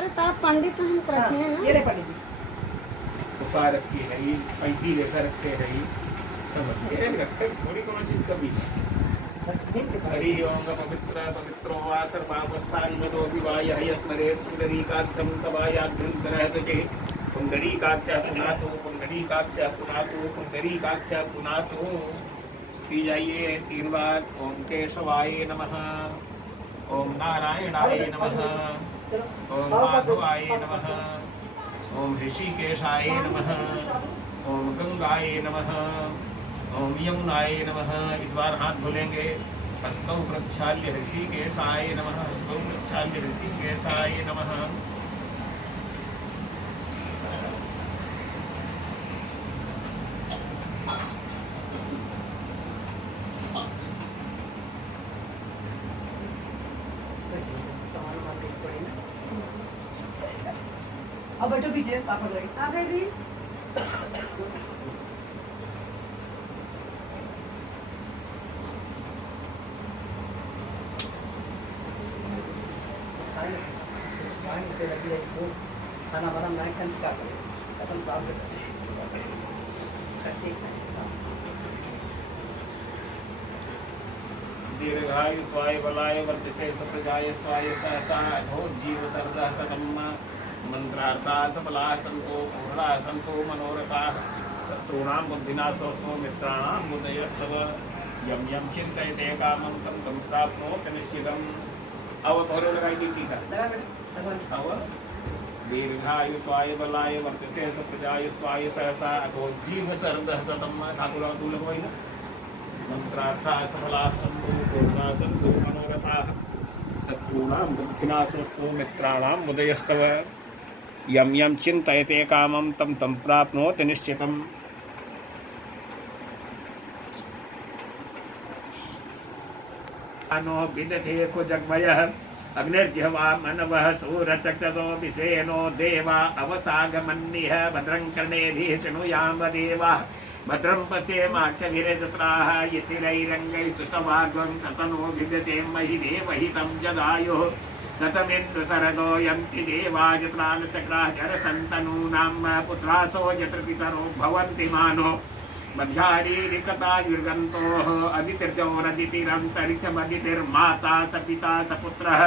अरे तो आप पंडित हैं, हम प्रश्न है ना। ये ले पंडित जी। गुफा रखी है, पैंती लेकर रखते है, समझ के रखते थोड़ी कोनो चीज कभी। हरि ओम पवित्र पवित्रो वा सर्वावस्थानि मनो विवाय यस्मरे पुंडरीकाक्षं सभायाग्रं तरहते पुंडरीकाक्ष पुनातो पुंडरीकाक्ष पुनातो पुंडरीकाक्ष पुनातो। पी जाइए 3 बार। ओम केशवाय नमः, ओम नारायणाय नमः, ओम माधवाय नमः, ओम ऋषिकेशाय नमः, ओम गंगाय नमः, ओम यमुनाय नमः। इस बार हाथ धुलेंगे। हस्तौ प्रक्षाल्य ऋषिकेशाय नमः, हस्तौ प्रक्षाल्य ऋषिकेशाय नमः। अब बैठो पीछे, पापा लगे। हाँ बेबी। खाना वाना मैं क्या करें, खत्म साफ दीर्घायु त्वाय बलाय वर्चसे सप्रजाय स्वाय सहसा अथो जीव सर्वः सतम्मा मंत्रार्था सफला संतो पूर्णा संतो मनोरथा शत्रूणां बुद्धिनाशोऽस्तु मित्राणां बुद्धयस्तव यम यम चिन्तयते कामं तं तं प्राप्नोति निश्चितम्। अब थोड़े लगाई दी टीका। अब दीर्घायु त्वाय बलाय वर्चसे सप्रजाय स्वाय सहसा अथो जीव सर्वः सतम्मा। ठाकुर तू लगवाई ना। मंत्रार्था सफला संतो पूर्णा संतो मनोरथा शत्रूणां बुद्धिनाशोऽस्तु मित्राणां बुद्धयस्तव यम यम चिन्तयते कामं तं तं प्राप्नोति निश्चितम्। अनो विदधे कुजग्मयः अग्निर्जिह्वा मनवः सूरचक्षसो विषेनो देवा अवसागमन्निः भद्रं कर्णेभिः शृणुयाम देवाः भद्रं पश्येमाक्षभिर्जत्राः यस्तिरैरङ्गैस्तुष्टवाग्वं सतनो विद्यसेमहि देवहितं जदायुः शतमिन्दुसरदो यन्ति देवा जत्रानचक्राः जरसन्तनूनां पुत्रासो जत्रपितरो भवन्ति मानो मध्यारीरिकतायुर्गन्तोः अदितिर्जोरदितिरन्तरिक्षमदितिर्माता स पिता स पुत्रः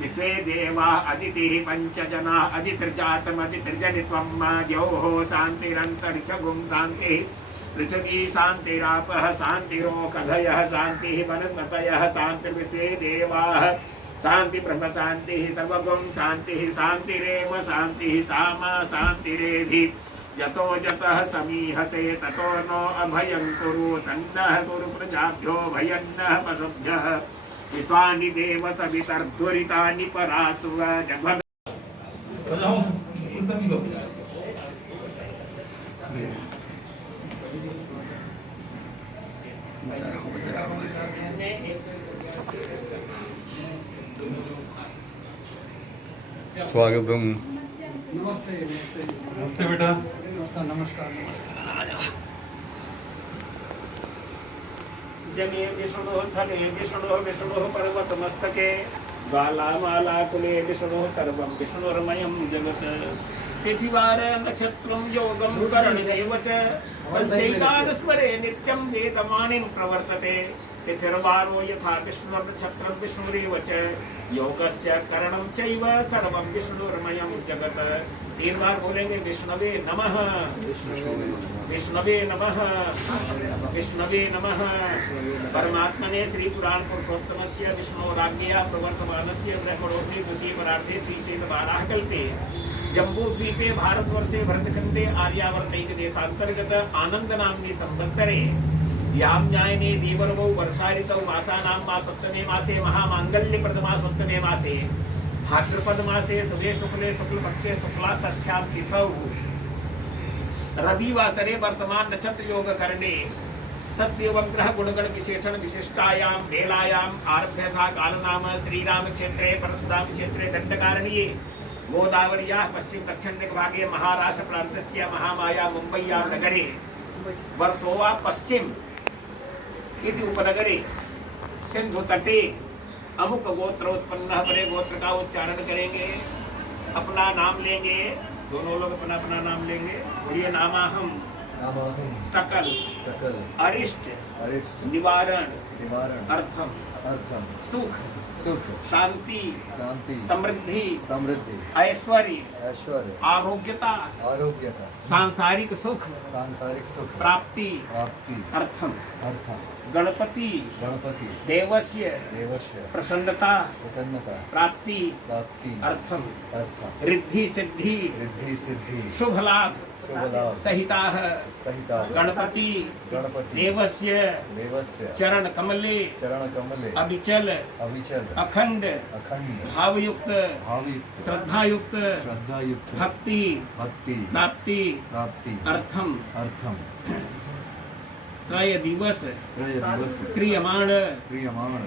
विश्वे देवाः अदितिः पञ्चजनाः अदितिर्जातमदितिर्जनित्वं द्यौः शान्तिरन्तरिक्षगुं शान्तिः पृथिवी शान्तिरापः शान्तिरोषधयः शान्तिः वनस्पतयः शान्तिर्विश्वे देवाः शान्ति ब्रह्म शान्तिः सर्वगुं शान्तिः शान्तिरेव शान्तिः सामा शान्तिरेधि यतो जतः समीहते ततो नो अभयं कुरु सन्नः कुरु प्रजाभ्यो भयन्नः पशुभ्यः विश्वानि देव सवितर्दुरितानि परासु जगद्। स्वागतम। नमस्ते नमस्ते नमस्ते बेटा। नमस्कार नमस्कार। जमे विष्णुः थले विष्णुः विष्णुः पर्वतमस्तके ज्वालामालाकुले विष्णुः सर्वं विष्णुर्मयं जगत् पृथिवार नक्षत्रं योगं करणमेव च पंचैतानस्वरे नित्यं वेदवाणीं प्रवर्तते पृथिर्वारो यथा विष्णुर्नक्षत्रं विष्णुरेव च योगस्य करणं चैव सर्वं विष्णुर्मयं जगत्। 3 बार बोलेंगे विष्णवे नमः, विष्णवे नमः, विष्णवे नमः। परमात्मने श्री पुराण पुरुषोत्तमस्य विष्णोराज्ञया प्रवर्तमानस्य ब्रह्मणोत्तरे द्वितीय परार्धे श्रीशैलवाराहकल्पे जम्बूद्वीपे भारतवर्षे भरतखण्डे आर्यावर्तैक देशान्तर्गत आनन्दनाम्नि संवत्सरे यां न्यायने दीवर्मौ वर्षाऋतौ मासानां मा सप्तमे मासे महामाङ्गल्यप्रथमा सप्तमे मासे भाद्रपद मासे शुभे शुक्ले शुक्लपक्षे शुक्ला षष्ठ्यां तिथौ रविवासरे वर्तमान नक्षत्र योग करणे सत्यवं ग्रह गुणगण विशेषण विशिष्टायां बेलायां आरभ्यथा कालनाम श्रीराम क्षेत्रे परशुराम क्षेत्रे दंडकारण्ये गोदावर्याः पश्चिम दक्षिण दिग्भागे महाराष्ट्र प्रान्तस्य महामाया मुम्बय्यां नगरे वर्सोवा पश्चिम इति उपनगरे सिंधु तटे अमुक गोत्र उत्पन्न बड़े गोत्र का उच्चारण करेंगे। अपना नाम लेंगे, दोनों लोग अपना अपना नाम लेंगे। बोलिए नामाहम नामाहं सकल सकल अरिष्ट अरिष्ट निवारण निवारण अर्थम अर्थम सुख सुख शांति शांति समृद्धि समृद्धि ऐश्वर्य ऐश्वर्य आरोग्यता आरोग्यता सांसारिक सुख सांसारिक सुख प्राप्ति प्राप्ति अर्थम अर्थम गणपति गणपति देवस्य देवस्य प्रसन्नता प्रसन्नता प्राप्ति प्राप्ति अर्थम अर्थम रिद्धि सिद्धि रिद्धि सिद्धि शुभ लाभ शुभ लाभ सहिता सहिता गणपति गणपति देवस्य देवस्य चरण कमले चरण कमले अविचल अविचल अखंड अखंड भावयुक्त भाविक श्रद्धायुक्त श्रद्धायुक्त भक्ति भक्ति प्राप्ति प्राप्ति अर्थम अर्थम त्रय दिवस त्रय दिवस क्रियमाण क्रियमाण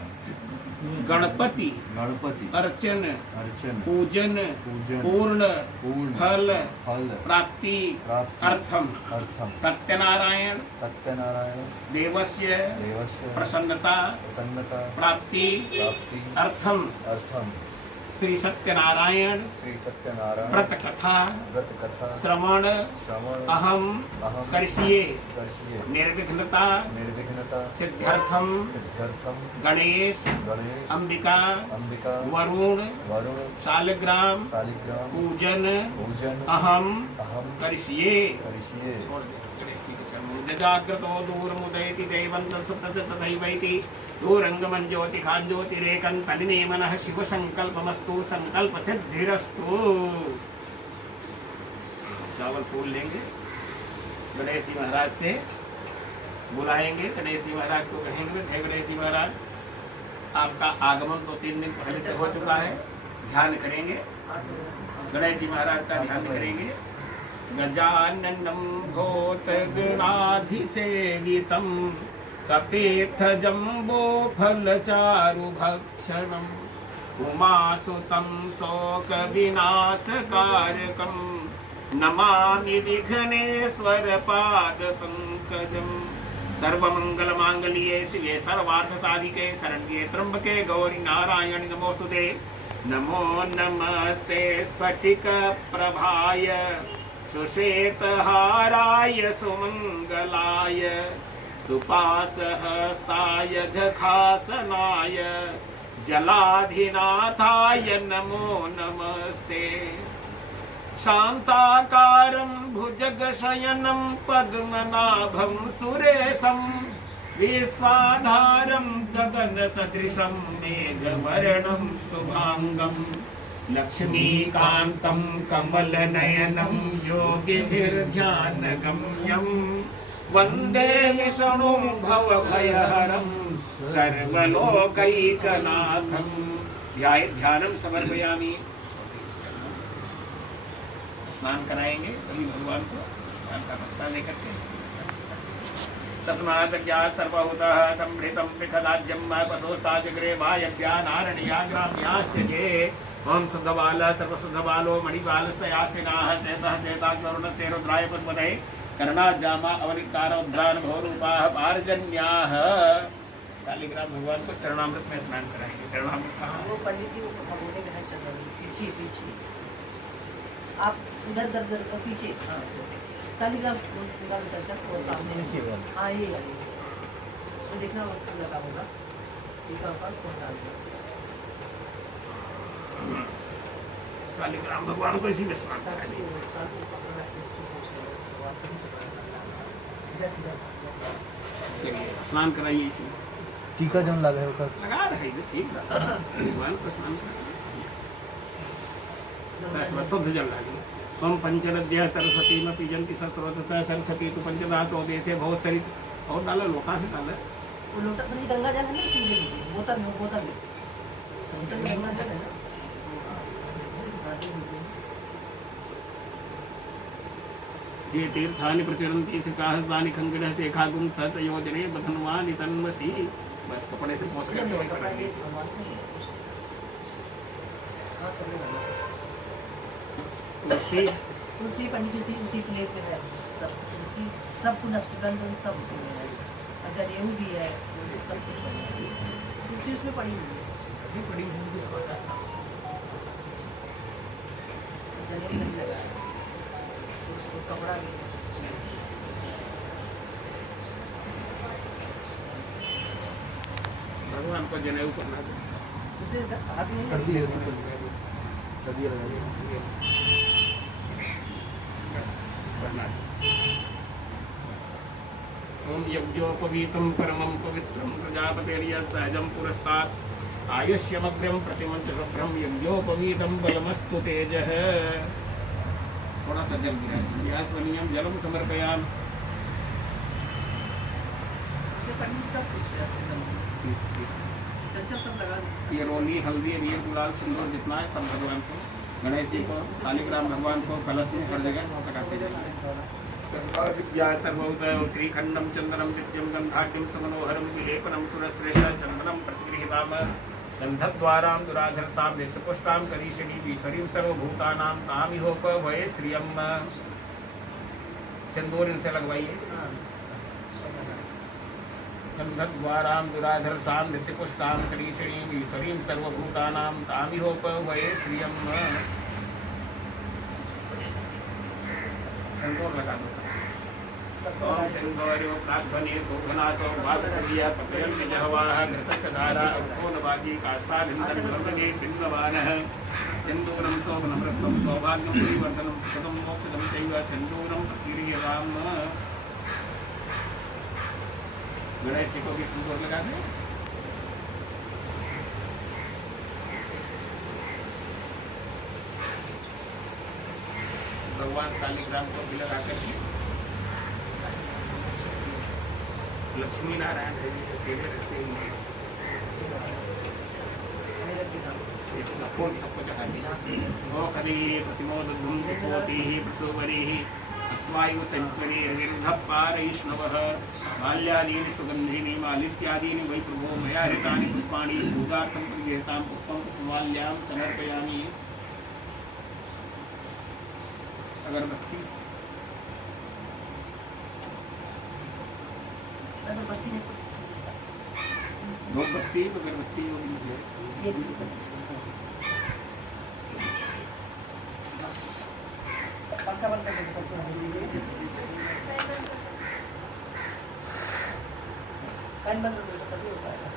गणपति गणपति अर्चन अर्चन पूजन पूजन पूर्ण पूर्ण फल फल प्राप्ति प्राप्ति अर्थम अर्थम सत्यनारायण सत्यनारायण देवस्य देवस्य प्रसन्नता प्रसन्नता प्राप्ति प्राप्ति अर्थम अर्थम श्री सत्यनारायण श्री सत्यनारायण व्रत कथा व्रत कथा श्रवण श्रवण अहम अहम करिष्ये कर्षिये निर्विघ्नता निर्विघ्नता सिद्ध्यर्थम सिद्ध्यर्थम गणेश गणेश अंबिका अंबिका वरुण वरुण शालिग्राम शालिग्राम पूजन पूजन अहम अहम करिष्ये करिष्ये छोड़ दे गणेश जी के चरणों में। जाग्रतो दूरमुदयति दैवन्तं सुप्तस्य तथैवैति दूरंगमं ज्योतिखां ज्योतिरेकं तलिने मनः शिव संकल्पमस्तु संकल्प सिद्धिरस्तु। चावल फूल लेंगे, गणेश जी महाराज से बुलाएंगे। गणेश जी महाराज को कहेंगे, हे गणेश जी महाराज, आपका आगमन तो 3 दिन पहले से हो चुका है, ध्यान करेंगे। गणेश जी महाराज का ध्यान करेंगे। गजाननं भूतगणाधिसेवितं कपित्थजम्बोफलचारुभक्षणम् उमासुतं शोकविनाशकारकं नमामि विघ्नेश्वरपादपङ्कजम्। सर्वमङ्गलमाङ्गल्ये शिवे सर्वार्थसाधिके शरण्ये त्र्यम्बके गौरी नारायणि नमोस्तुते। नमो नमस्ते स्फटिकप्रभाय सुश्वेतहाराय सुमङ्गलाय सुपासहस्ताय जखासनाय जलाधिनाथाय नमो नमस्ते। शान्ताकारं भुजगशयनं पद्मनाभं सुरेशं विश्वाधारं गगनसदृशं मेघवर्णं शुभांगं लक्ष्मीकान्तं कमलनयनं योगिभिर्ध्यानगम्यं वन्दे विष्णुं भवभयहरं सर्वलोकैकनाथं। ध्यानं समर्पयामि। स्नान कराएंगे सभी भगवान को, ध्यान का पत्ता लेकर के। तस्मात् ज्ञात सर्वभूतः संभृतं विखदाज्यं पशोस्ताजग्रे वायव्यानारण्याग्राम्यास्य जे। ओम शुद्धबाल सर्वशुद्धबालो मणिबालस्तयासिनाः शेतः शेताक्षरुणस्ते रुद्राय पुष्पते कर्णाजामा अवनिक्तारोद्रान भोरूपाः पारजन्याः। शालिग्राम भगवान को चरणामृत में स्नान कराएंगे। चरणामृत कहाँ? वो पंडित जी वो भगोने में है चल रही पीछे पीछे आप उधर दर दर पीछे शालिग्राम चर्चा को सामने हाँ ये उसको देखना उसको लगा होगा टीका ऊपर कौन डाल दिया। शालिग्राम भगवान को इसी में स्नान कराएंगे। चलिए स्नान कराइए इसी में। टीका जम लगा होगा लगा रहे हैं ठीक लगा भगवान को स्नान कराइए। बस शुद्ध जल डालिए। हम पंचनद्य सरस्वती में पीजंती सरस्वती सरस्वती तो पंचदा चौदेशे बहुत सारी और डालो लोका से डालो। वो लोटा नहीं गंगा जल है ना बोतल में बोतल में गंगा जल है ना। जे तीर्थानि प्रचरन्ति सिकाहस्तानि खंगणः तेखागुं सतयोजने बधन्वानि तन्मसि। बस कपड़े से पोंछ करके वहीं पर रखिए। तुलसी तुलसी पंडित जी उसी प्लेट में है सब तुलसी सब कुछ अष्टगंध सब उसी में है। अच्छा रेहू भी है सब कुछ तुलसी उसमें पड़ी हुई है। अभी पड़ी हुई है। जनेऊ नहीं लगाया, उसको कपड़ा भी भगवान को जनेऊ करना दो। उसने हाथ नहीं कर दिए लगाया। कर दिया लगा दिया। करना दो। ओम यज्ञोपवीतं परमं पवित्रं प्रजापतेर्य सहजं पुरस्तात् आयुष्यमग्र्यं प्रतिमं च शुभ्रं यज्ञोपवीतं बलमस्तु तेजः। थोड़ा सा जल गिरा यात्वनीयं जलं समर्पयामि। उसके पंडित सब कुछ चर्चा सब लगा दी। ये रोली हल्दी नीर गुलाल सिंदूर जितना है सब भगवान को, गणेश जी को, शालिग्राम भगवान को कलश में हर जगह लगाते जाए। सर्वोदय श्रीखंडम चंदनम नित्यम गंधाढ्यम समनोहरम विलेपनम सुरश्रेष्ठ चंदनम प्रतिगृहीताम गंधद्वारां दुराधरसां नित्यपुष्टां करीषणी ईश्वरीं सर्वभूतानां तामिहोप वये श्रियम। सिंदूर इनसे लगवाइए। गंधद्वारां दुराधरसां नित्यपुष्टां करीषणीं ईश्वरीं सर्वभूतानां तामिहोप वये श्रियम। सिंदूर लगा दो। ओम सिंदूरो प्राध्वनि शोभनासो वाग्भव्य पत्रयन्ति जहवाः घृतस्य धारा अवकोनवाजी काष्ठाभिन्दन् भवति बिन्दवानः। सिंदूरं शोभनं रत्नं सौभाग्यं परिवर्धनं सुखदं मोक्षदं चैव सिंदूरं प्रतिगृह्यताम्। गणेश जी को भी सिंदूर लगा दें। भगवान शालिग्राम को भी लगा करके लक्ष्मी नारायण है जी अकेले रहते हैं। फूल सबको चढ़ा दिया। ओ खदी प्रतिमोद धूमकोटी प्रसोवरी अस्वायु संचरी विरुद्ध पारैष्णवः माल्यादीनि सुगंधीनि मालित्यादीनि वै प्रभो मया हृतानि पुष्पाणि पूजार्थं परिगृहीतां पुष्पं पुष्पमाल्यां समर्पयामि। अगरबत्ती धूपबत्ती अगरबत्ती पंखा बंद कर दो। फैन बंद कर दो तभी हो पाएगा।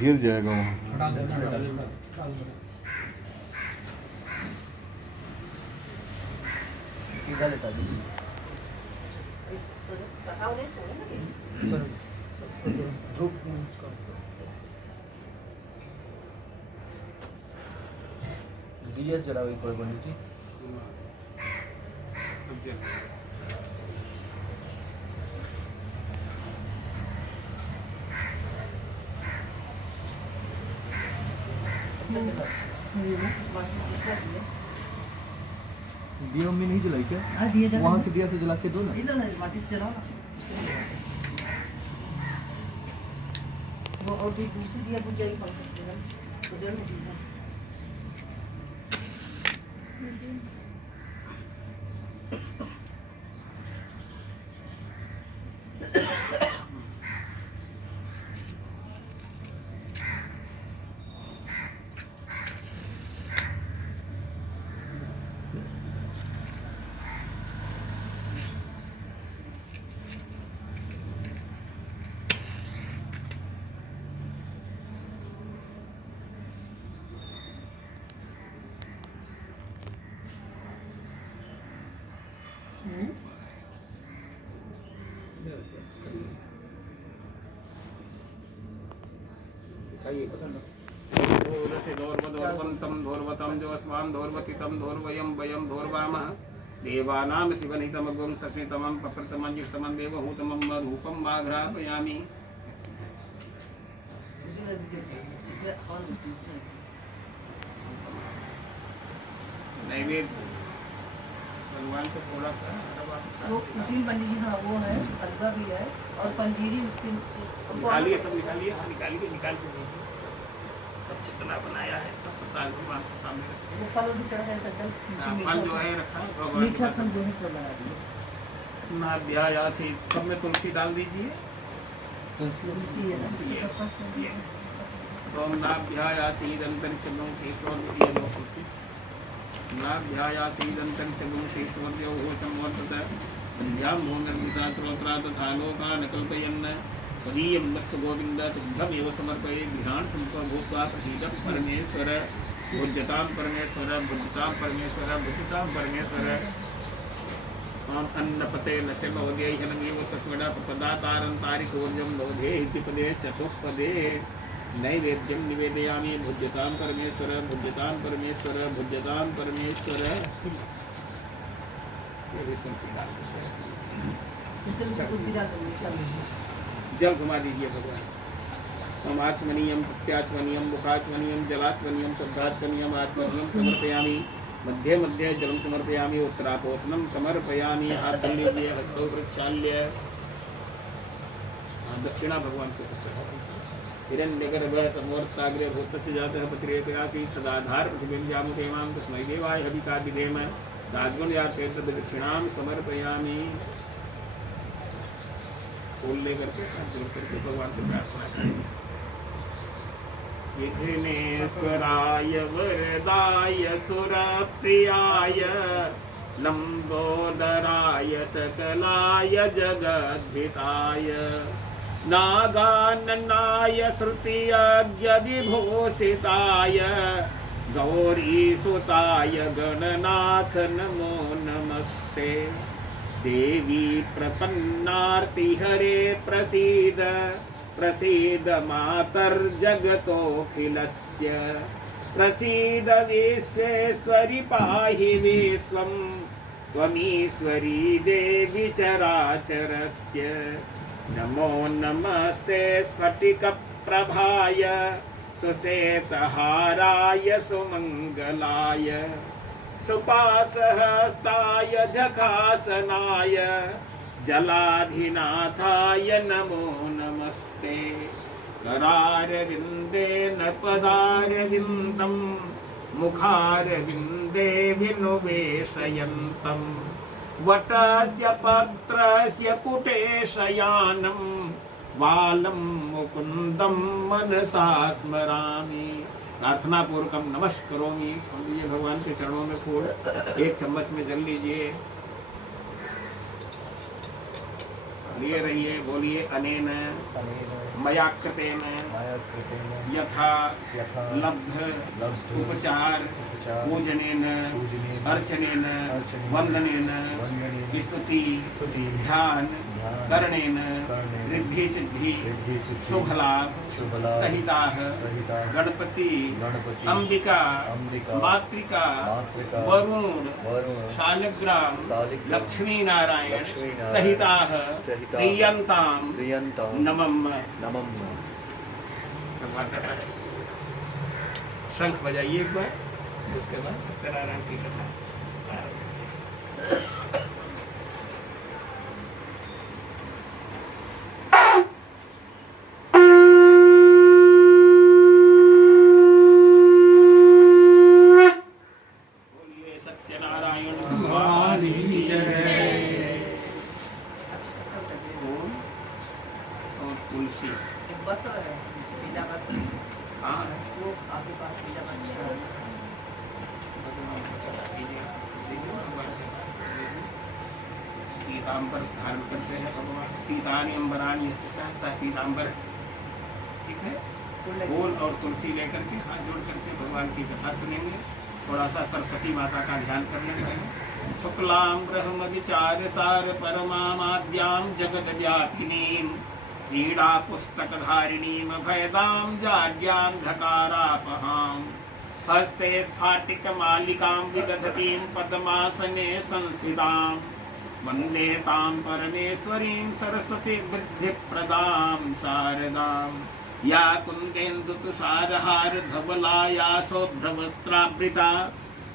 गिर जाएगा वहाँ। सीधा लेटा दीजिए। धूप दिया जला हुई कोई बनी जी। दिया मम्मी नहीं जलाई क्या? हाँ दिए जला। वहाँ से दिया से जला के दो ना। इधर ना माचिस जलाओ ना। वो और भी दूसरी दिया बुझ जाएगी पंखा से। उधर में दिया। धोर्वदोर्वन्तं धोर्वतं जोस्वान् धोर्वतितं धोर्वयं वयं धोर्वामः देवानां शिवनितमगुं सस्मितमं पप्रतमं जिष्टमं देवहूतमं रूपं वाघ्रापयामि। नैवेद्य भगवान को थोड़ा सा वो उसी पंडित जी का वो है, अलगा भी है और पंजीरी उसके निकालिए, सब निकालिए। हाँ निकालिए, निकाल के दीजिए। सब चितना बनाया है, सब प्रसाद भगवान के सामने रखे। वो फल भी चढ़ा है चल फल जो है रखा है भगवान मीठा फल जो है सब लगा दिए। नाभ्यायासीत, सब में तुलसी डाल दीजिए। तुलसी है ना, ये ओम नाभ्यायासीत अंतरिक्षगुं शेषवर्त्य नो तुलसी नाभ्यायासीत अंतरिक्षगुं शेषवर्त्य ओषमवर्तत वन्द्यां मोङ्गलगीता त्रोत्रा तथा लोकान् कल्पयन् त्वदीयं वस्तु गोविन्द तुभ्यमेव समर्पये गृहाण सम्पः भूत्वा प्रसीद परमेश्वर भुज्यतां परमेश्वर भुज्यतां परमेश्वर भुज्यतां परमेश्वर अन्नपते नशमवगे ह्यनमेव सत्वडा प्रपदातारं तारिकोर्जं लोधे इति पदे चतुःपदे नैवेद्यं निवेदयामि भुज्यतां परमेश्वर भुज्यतां परमेश्वर भुज्यतां परमेश्वर। ये भी तुलसी डाल दीजिए। तुलसी डाल दो। जल घुमा दीजिए भगवान। हम आचमनीयम प्रत्याचमनीयम मुखाचमनीयम जलाचमनीयम शब्दाचमनीयम आचमनीयम समर्पयामि। मध्य मध्य जलम समर्पयामि उत्तरापोषणम समर्पयामि। हाथ धो लीजिए हस्तौ प्रक्षाल्य। दक्षिणा भगवान को हिरण्यगर्भ समवर्ताग्रे भूतस्य जातः पत्रे प्रयासी तदाधार पृथिवीं जामुतेमां तस्मै देवाय हविका विधेम साद्गुण्यार्पेत दक्षिणां समर्पयामि। फूल लेकर के जोड़ करके भगवान से प्रार्थना करें। विघ्नेश्वराय वरदाय सुरप्रियाय लंबोदराय सकलाय जगद्धिताय नागाननाय श्रुतियज्ञ विभूषिताय गौरीसुताय गणनाथ नमो नमस्ते। देवी प्रपन्नार्ति हरे प्रसीद प्रसीद मातर्जगतोऽखिलस्य प्रसीद विश्वेश्वरि पाहि विश्वं त्वमीश्वरी देवी चराचरस्य। नमो नमस्ते स्फटिकप्रभाय सुश्वेतहाराय सुमङ्गलाय सुपासहस्ताय झखासनाय जलाधिनाथाय नमो नमस्ते। करारविन्देन पदारविन्दं मुखारविन्दे विनुवेशयन्तं वटस्य पत्रस्य पुटेशयानं वालं मुकुन्दं मनसा स्मरामि। प्रार्थना पूर्वकम नमस्करोमि। छोड़ दीजिए भगवान के चरणों में फूल। एक चम्मच में जल लीजिए। लिए रहिए, बोलिए अनेन मया कृतेन यथा लब्ध उपचार पूजनेन अर्चनेन वंदनेन स्तुति ध्यान करणेन रिद्धि सिद्धि शुभ लाभ सहिताः गणपति अंबिका मातृका वरुण शालिग्राम लक्ष्मी नारायण सहिताः प्रियंतां नमः। शंख बजाइए एक बार, उसके बाद सत्यनारायण की कथा। बोलिए सत्यनारायण भगवान की जय। और तुलसी वस्त्र है, पीला वस्त्र। हाँ वो आपके पास पीला वस्त्र है। भगवान को चढ़ा दीजिए। देखिए भगवान के पास दीजिए। पीताम्बर धारण करते हैं भगवान। पीतानि अंबरानि यस्य सहसा पीताम्बर। ठीक है। फूल और तुलसी लेकर के हाथ जोड़ करके भगवान की कथा सुनेंगे। थोड़ा सा सरस्वती माता का ध्यान कर लेंगे। शुक्लां ब्रह्म विचार सार परमाद्यां जगद व्यापिनीं पीड़ा पुस्तक धारिणीं भयदां जाड्यान्धकारापहां हस्ते स्फाटिक मालिकां विदधतीं पद्मासने संस्थितां वन्दे तां परमेश्वरीं सरस्वती बुद्धिप्रदां शारदां या कुन्देन्दु तुषारहार धवला या शोभ्रवस्त्रावृता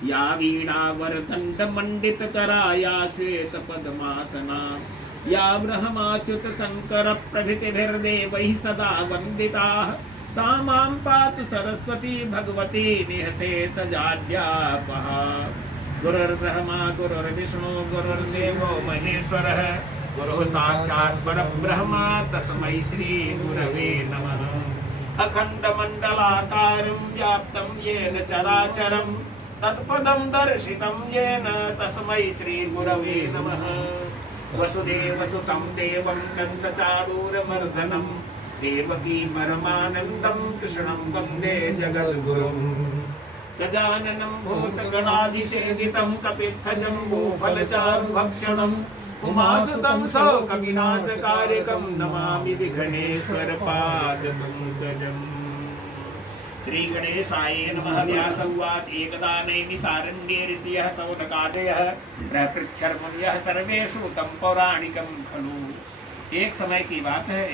या वीणा वरदण्ड मंडित करा या श्वेत पद्मासना या ब्रह्माच्युत शंकर प्रभृतिभिर्देवैः सदा वन्दिताः सा मां पातु सरस्वती भगवती निहते सजाड्यापहा गुरुर्ब्रह्मा गुरुर्विष्णु गुरुर्देवो महेश्वरः गुरुः साक्षात् परब्रह्म तस्मै श्री गुरवे नमः। अखण्डमण्डलाकारं व्याप्तं येन चराचरं तत्पदं दर्शितं येन तस्मै श्री गुरवे नमः। वसुदेवसुतं देवं कंसचाणूरमर्दनं देवकी परमानन्दं कृष्णं वन्दे जगद्गुरुम्। गजाननं भूतगणाधिसेवितं कपित्थजम्बूफलचारुभक्षणम् उमासुतं शोकविनाशकारिकं नमामि विघ्नेश्वरपादपङ्कजम्। श्रीगणेशाय नमः। व्यास उवाच एकदा नैमिषारण्ये ऋषयः शौनकादयः प्रकृच्छर्मं यः सर्वेषु तं पौराणिकं खलु। एक समय की बात है,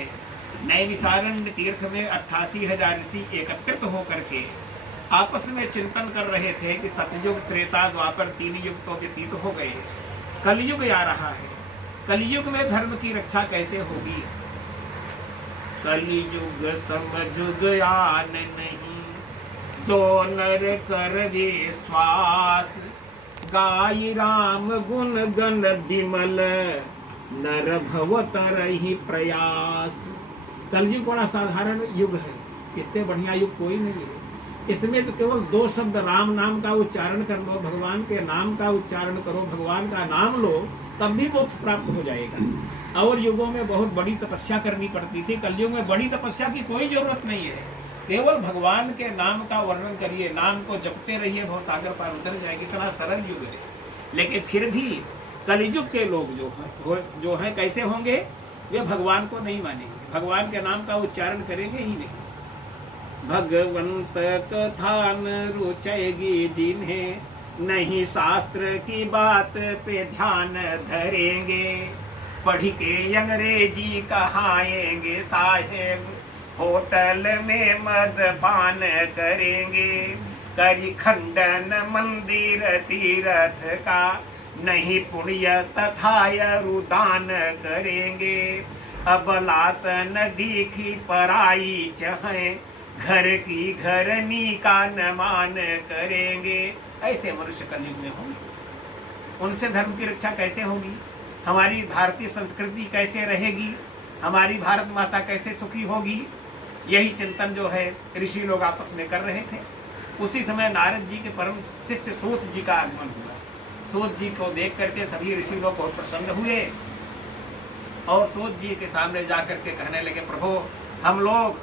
नैमिषारण्य तीर्थ में 88,000 ऋषि एकत्रित होकर के आपस में चिंतन कर रहे थे कि सतयुग त्रेता द्वापर 3 युग तो व्यतीत हो गए, कलयुग आ रहा है। कलयुग में धर्म की रक्षा कैसे होगी। कलयुग समझुग आन नहीं, जो नर कर विश्वास, गाय राम गुण गण विमल, नर भव तरहि प्रयास। कलयुग बड़ा साधारण युग है, इससे बढ़िया युग कोई नहीं है। इसमें तो केवल 2 शब्द राम नाम का उच्चारण कर लो, भगवान के नाम का उच्चारण करो, भगवान का नाम लो, तब भी मोक्ष प्राप्त हो जाएगा। और युगों में बहुत बड़ी तपस्या करनी पड़ती थी, कलयुग में बड़ी तपस्या की कोई जरूरत नहीं है। केवल भगवान के नाम का वर्णन करिए, नाम को जपते रहिए, बहुत सागर पार उतर जाएगी। इतना सरल युग है। लेकिन फिर भी कलयुग के लोग जो हैं कैसे होंगे, वे भगवान को नहीं मानेंगे, भगवान के नाम का उच्चारण करेंगे ही नहीं। भगवंत कथा न रुचेगी जिन्हें, नहीं शास्त्र की बात पे ध्यान धरेंगे। पढ़ के अंग्रेजी कहाएंगे साहेब, होटल में मदपान करेंगे। करी खंडन मंदिर तीर्थ का, नहीं पुण्य तथा रुदान करेंगे। अबलात न दीखी पराई चाहे, घर की घरनी का न मान करेंगे। ऐसे मनुष्य कलयुग में होंगे। उनसे धर्म की रक्षा कैसे होगी, हमारी भारतीय संस्कृति कैसे रहेगी, हमारी भारत माता कैसे सुखी होगी। यही चिंतन जो है ऋषि लोग आपस में कर रहे थे। उसी समय नारद जी के परम शिष्य सूत जी का आगमन हुआ। सूत जी को देख करके सभी ऋषि लोग बहुत प्रसन्न हुए और सूत जी के सामने जाकर के कहने लगे, प्रभु हम लोग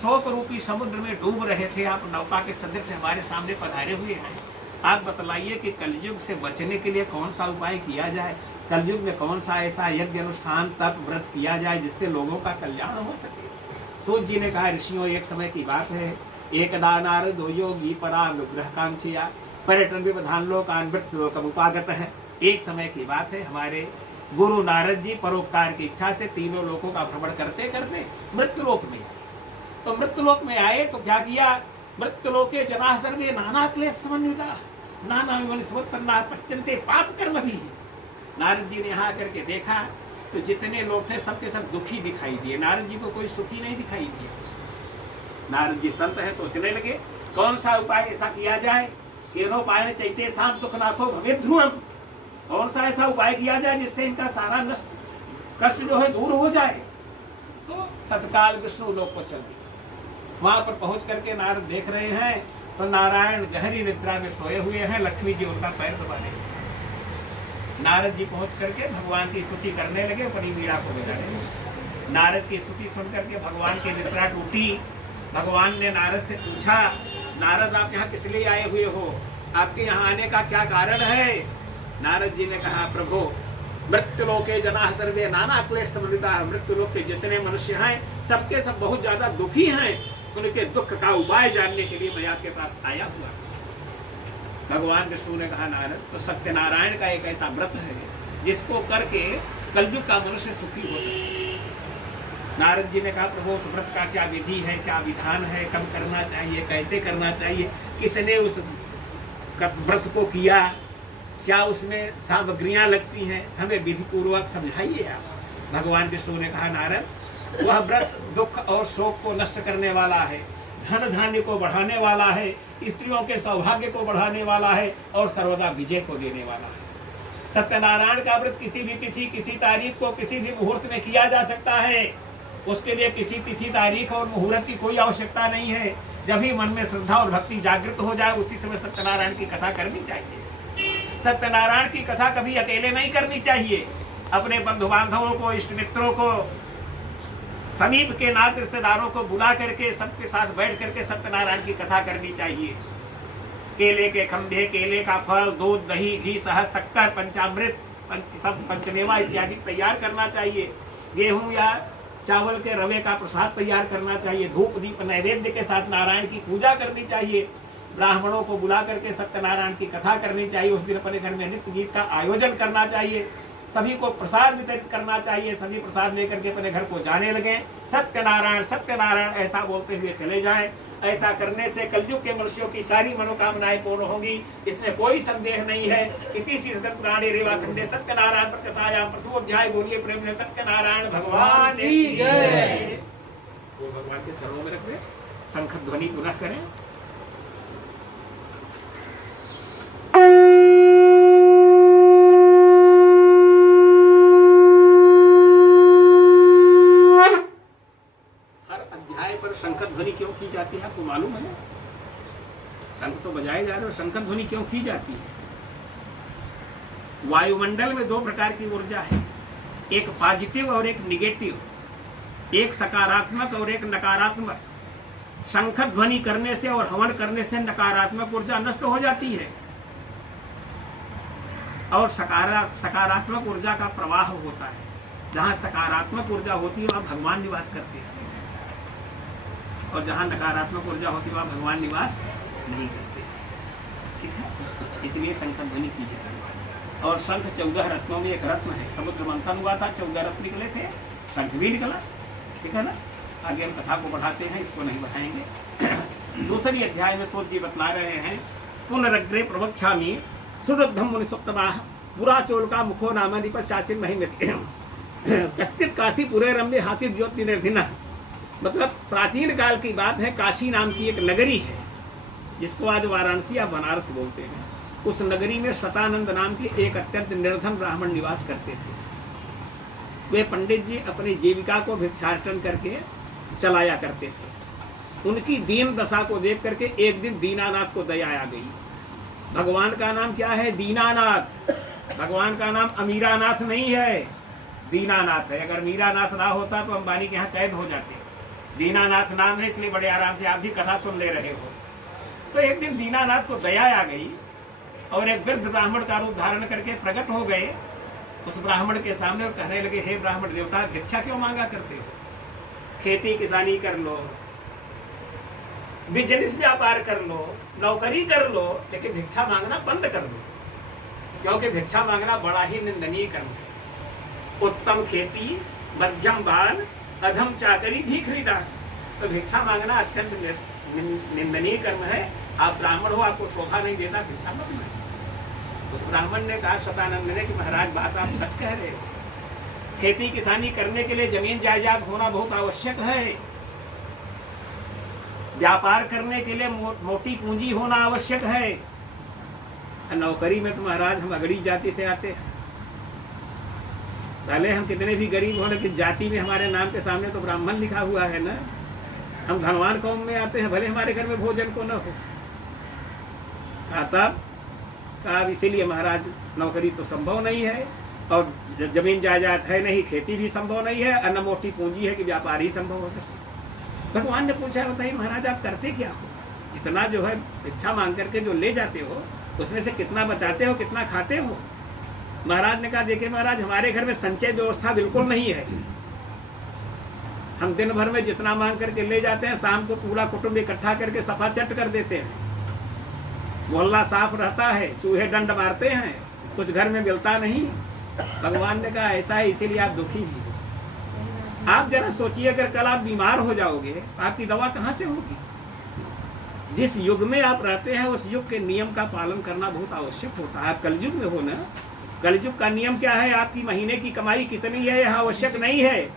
शोक रूपी समुद्र में डूब रहे थे, आप नौका के सदृश हमारे सामने पधारे हुए हैं। आप बतलाइए कि कलयुग से बचने के लिए कौन सा उपाय किया जाए, कलयुग में कौन सा ऐसा यज्ञ अनुष्ठान तप व्रत किया जाए जिससे लोगों का कल्याण हो सके। सूत जी ने कहा, ऋषियों एक समय की बात है, एकदा नारदो योगी परानुग्रह कांक्षिया पर्यटन विधान लोकान मृत्युलोकम उपागत है। एक समय की बात है, हमारे गुरु नारद जी परोपकार की इच्छा से तीनों लोकों का भ्रमण करते करते मृत्युलोक में आए। तो मृत्युलोक में आए तो क्या किया, मृत्युलोके जनाः सर्वे नाना क्लेश समन्विता नाना योनिसमुत्पन्नाः पच्यन्ते पाप कर्म भी। नारद जी ने यहाँ करके देखा तो जितने लोग थे सबके सब दुखी दिखाई दिए, नारद जी को कोई सुखी नहीं दिखाई दिया। नारद जी संत है, सोचने लगे कौन सा उपाय ऐसा किया जाए। केनोपायन चैते शाम दुख नाशो भवेत् ध्रुवम्, कौन सा ऐसा उपाय किया जाए जिससे इनका सारा नष्ट कष्ट जो है दूर हो जाए। तो तत्काल विष्णु लोक को चल गए। वहां पर पहुंच करके नारद देख रहे हैं तो नारायण गहरी निद्रा में सोए हुए हैं, लक्ष्मी जी उनका पैर दबा रहे हैं। नारद जी पहुंच करके भगवान की स्तुति करने लगे, बड़ी वीणा को बजाने लगे। नारद की स्तुति सुन करके भगवान की निद्रा टूटी। भगवान ने नारद से पूछा, नारद आप यहाँ किस लिए आए हुए हो, आपके यहाँ आने का क्या कारण है। नारद जी ने कहा, प्रभु मृत्युलोके जनाः सर्वे नाना क्लेश समन्विताः, मृत्युलोक के जितने मनुष्य हैं सबके सब बहुत ज्यादा दुखी हैं, उनके दुख का उपाय जानने के लिए मैं आपके पास आया हुआ। भगवान विष्णु ने कहा, नारद तो सत्यनारायण का एक ऐसा व्रत है जिसको करके कलयुग का मनुष्य सुखी हो सके। नारद जी ने कहा, प्रभु उस व्रत का क्या विधि है, क्या विधान है, कब करना चाहिए, कैसे करना चाहिए, किसने उस व्रत को किया, क्या उसमें सामग्रियां लगती हैं, हमें विधि पूर्वक समझाइए आप। भगवान विष्णु ने कहा, नारद वह व्रत दुख और शोक को नष्ट करने वाला है। धन धान्य को बढ़ाने वाला है, स्त्रियों के सौभाग्य को बढ़ाने वाला है और सर्वदा विजय को देने वाला है। सत्यनारायण का व्रत किसी भी तिथि, किसी तारीख को, किसी भी मुहूर्त में किया जा सकता है। उसके लिए किसी तिथि, तारीख और मुहूर्त की कोई आवश्यकता नहीं है। जब भी मन में श्रद्धा और भक्ति जागृत हो जाए उसी समय सत्यनारायण की कथा करनी चाहिए। सत्यनारायण की कथा कभी अकेले नहीं करनी चाहिए। अपने बंधु बांधवों को, इष्ट मित्रों को, समीप के नात रिश्तेदारों को बुला करके सबके साथ बैठ करके सत्यनारायण की कथा करनी चाहिए। केले के खंभे, केले का फल, दूध, दही, घी, शहद, शक्कर, पंचामृत, सब पंचमेवा इत्यादि तैयार करना चाहिए। गेहूं या चावल के रवे का प्रसाद तैयार करना चाहिए। धूप दीप नैवेद्य के साथ नारायण की पूजा करनी चाहिए। ब्राह्मणों को बुला करके सत्यनारायण की कथा करनी चाहिए। उस दिन अपने घर में नृत्य गीत का आयोजन करना चाहिए। सभी को प्रसाद वितरित करना चाहिए। सभी प्रसाद लेकर के अपने घर को जाने लगे। सत्यनारायण सत्यनारायण ऐसा बोलते हुए चले जाएं। ऐसा करने से कलयुग के मनुष्यों की सारी मनोकामनाएं पूर्ण होंगी, इसमें कोई संदेह नहीं है। इति श्री पुराणे रेवाखंडे सत्यनारायण पर कथायां प्रथमोध्याय। बोलिए प्रेम से सत्यनारायण भगवान की जय। वो भगवान के चरणों में रख दे। शंख ध्वनि पुनः करें। शंख ध्वनि क्यों की जाती है आपको मालूम है? शंख तो बजाए जा रहे हो, शंख ध्वनि क्यों की जाती है? वायुमंडल में दो प्रकार की ऊर्जा है, एक पॉजिटिव और एक निगेटिव, एक सकारात्मक और एक नकारात्मक। शंख ध्वनि करने से और हवन करने से नकारात्मक ऊर्जा नष्ट हो जाती है और सकारात्मक ऊर्जा का प्रवाह होता है। जहां सकारात्मक ऊर्जा होती है वहां भगवान निवास करते हैं और जहाँ नकारात्मक ऊर्जा होती है वहाँ भगवान निवास नहीं करते। ठीक है, इसलिए शंख ध्वनि की जाती है। और शंख 14 रत्नों में एक रत्न है। समुद्र मंथन हुआ था, 14 रत्न निकले थे, शंख भी निकला। ठीक है ना। आगे हम कथा को बढ़ाते हैं, इसको नहीं बढ़ाएंगे। दूसरी अध्याय में सूत जी बतला रहे हैं, पुनरग्रे प्रवक्ष्यामि सुरुद्धम मुनिसुप्तमाः पुराचोलका मुखो नाम निपश्चाचिन महिमति कश्चित् काशी पुरे रम्य हासित ज्योति निर्धिनः। मतलब प्राचीन काल की बात है। काशी नाम की एक नगरी है जिसको आज वाराणसी या बनारस बोलते हैं। उस नगरी में शतानंद नाम के एक अत्यंत निर्धन ब्राह्मण निवास करते थे। वे पंडित जी अपनी जीविका को भिक्षाटन करके चलाया करते थे। उनकी दीन दशा को देख करके एक दिन दीनानाथ को दया आ गई। भगवान का नाम क्या है? दीनानाथ। भगवान का नाम अमीरानाथ नहीं है, दीनानाथ है। अगर मीरानाथ ना होता तो अंबानी के यहाँ कैद हो जाते। दीनानाथ नाम है, इसलिए बड़े आराम से आप भी कथा सुन ले रहे हो। तो एक दिन दीनानाथ को दया आ गई और एक वृद्ध ब्राह्मण का रूप धारण करके प्रकट हो गए उस ब्राह्मण के सामने और कहने लगे, हे ब्राह्मण देवता, भिक्षा क्यों मांगा करते हो? खेती किसानी कर लो, बिजनेस व्यापार कर लो, नौकरी कर लो, लेकिन भिक्षा मांगना बंद कर दो, क्योंकि भिक्षा मांगना बड़ा ही निंदनीय कर्म है। उत्तम खेती, मध्यम बाल, अधम चाकरी, भीख निदान। तो भिक्षा मांगना अत्यंत निंदनीय कर्म है। आप ब्राह्मण हो, आपको शोभा नहीं देता भिक्षा मत मांगो। उस ब्राह्मण ने कहा शतानंद ने कि महाराज बात आप सच कह रहे हो। खेती किसानी करने के लिए जमीन जायदाद होना बहुत आवश्यक है। व्यापार करने के लिए मोटी पूंजी होना आवश्यक है। नौकरी में तो महाराज हम अगड़ी जाति से आते हैं। भले हम कितने भी गरीब हो, लेकिन जाति में हमारे नाम के सामने तो ब्राह्मण लिखा हुआ है ना। हम धनवान कौम में आते हैं, भले हमारे घर में भोजन को न हो। तब इसीलिए महाराज नौकरी तो संभव नहीं है और जमीन जायदाद है नहीं, खेती भी संभव नहीं है, और न मोटी पूंजी है कि व्यापार ही संभव हो सके। भगवान ने पूछा, बताइए महाराज आप करते क्या हो? जितना जो है भिक्षा मांग करके जो ले जाते हो उसमें से कितना बचाते हो, कितना खाते हो? महाराज ने कहा, देखिए महाराज, हमारे घर में संचय व्यवस्था बिल्कुल नहीं है। हम दिन भर में जितना मांग करके ले जाते हैं, शाम को पूरा कुटुंब इकट्ठा करके सफा चट कर देते हैं। मोहल्ला साफ रहता है, चूहे डंड मारते हैं, कुछ घर में मिलता नहीं। भगवान ने कहा ऐसा है, इसीलिए आप दुखी भी हो। आप जरा सोचिए, अगर कल आप बीमार हो जाओगे आपकी दवा कहाँ से होगी? जिस युग में आप रहते हैं उस युग के नियम का पालन करना बहुत आवश्यक होता है। आप कलयुग में हो ना, कलयुग का नियम क्या है? आपकी महीने की कमाई कितनी है यह आवश्यक नहीं है।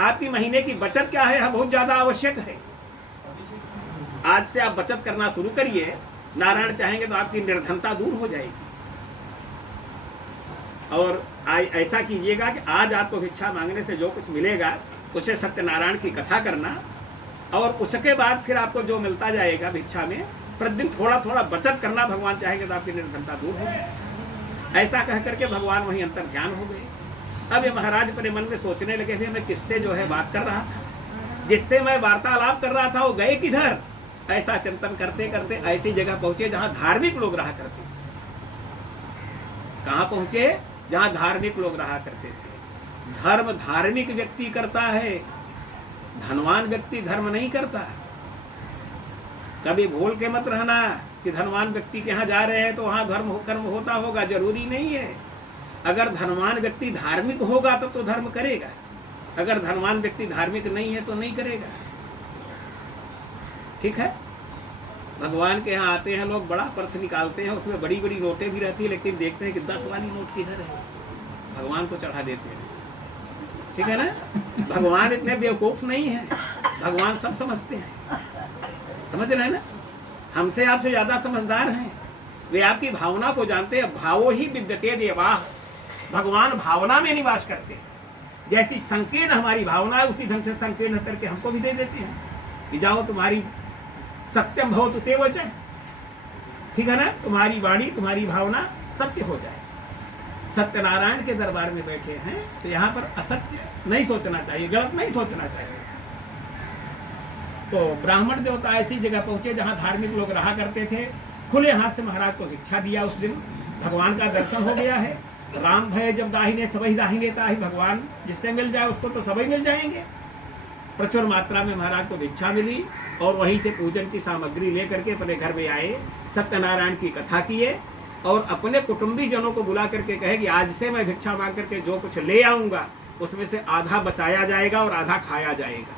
आपकी महीने की बचत क्या है यह बहुत ज्यादा आवश्यक है। आज से आप बचत करना शुरू करिए, नारायण चाहेंगे तो आपकी निर्धनता दूर हो जाएगी। और ऐसा कीजिएगा कि आज आपको भिक्षा मांगने से जो कुछ मिलेगा उसे सत्यनारायण की कथा करना, और उसके बाद फिर आपको जो मिलता जाएगा भिक्षा में प्रतिदिन थोड़ा थोड़ा बचत करना। भगवान चाहेंगे तो आपकी निर्धनता दूर होगी। ऐसा कह करके भगवान वहीं अंतर ध्यान हो गए। अब ये महाराज अपने मन में सोचने लगे थे, मैं किससे जो है बात कर रहा था, जिससे मैं वार्तालाप कर रहा था वो गए किधर। ऐसा चिंतन करते करते ऐसी जगह पहुंचे जहां धार्मिक लोग रहा करते थे। कहां पहुंचे? जहां धार्मिक लोग रहा करते थे। धर्म धार्मिक व्यक्ति करता है, धनवान व्यक्ति धर्म नहीं करता। कभी भूल के मत रहना कि धनवान व्यक्ति के यहाँ जा रहे हैं तो वहां धर्म कर्म होता होगा, जरूरी नहीं है। अगर धनवान व्यक्ति धार्मिक होगा तब तो धर्म करेगा, अगर धनवान व्यक्ति धार्मिक नहीं है तो नहीं करेगा। ठीक है। भगवान के यहाँ आते हैं लोग, बड़ा पर्स निकालते हैं, उसमें बड़ी बड़ी नोटें भी रहती है, लेकिन देखते हैं कि 10 वाली नोट किधर है, भगवान को चढ़ा देते हैं। ठीक है ना। भगवान इतने बेवकूफ नहीं है, भगवान सब समझते हैं। समझ रहे हैं ना, हमसे आपसे ज्यादा समझदार हैं। वे आपकी भावना को जानते हैं। भावो ही विद्यते देवाः, भगवान भावना में निवास करते हैं। जैसी संकीर्ण हमारी भावना है उसी ढंग से संकीर्ण करके हमको भी दे देते हैं कि जाओ तुम्हारी सत्यम भवतु ते वचः। ठीक है ना, तुम्हारी वाणी तुम्हारी भावना सत्य हो जाए। सत्यनारायण के दरबार में बैठे हैं तो यहाँ पर असत्य नहीं सोचना चाहिए, गलत नहीं सोचना चाहिए। तो ब्राह्मण देवता ऐसी जगह पहुंचे जहाँ धार्मिक लोग रहा करते थे। खुले हाथ से महाराज को भिक्षा दिया। उस दिन भगवान का दर्शन हो गया है। राम भय जब दाहिने सबही दाहिने ताहि, भगवान जिससे मिल जाए उसको तो सभी मिल जाएंगे। प्रचुर मात्रा में महाराज को भिक्षा मिली और वहीं से पूजन की सामग्री लेकर के अपने घर में आए, सत्यनारायण की कथा किए और अपने कुटुंबी जनों को बुला करके कहे कि आज से मैं भिक्षा मांग करके जो कुछ ले आऊंगा उसमें से आधा बचाया जाएगा और आधा खाया जाएगा।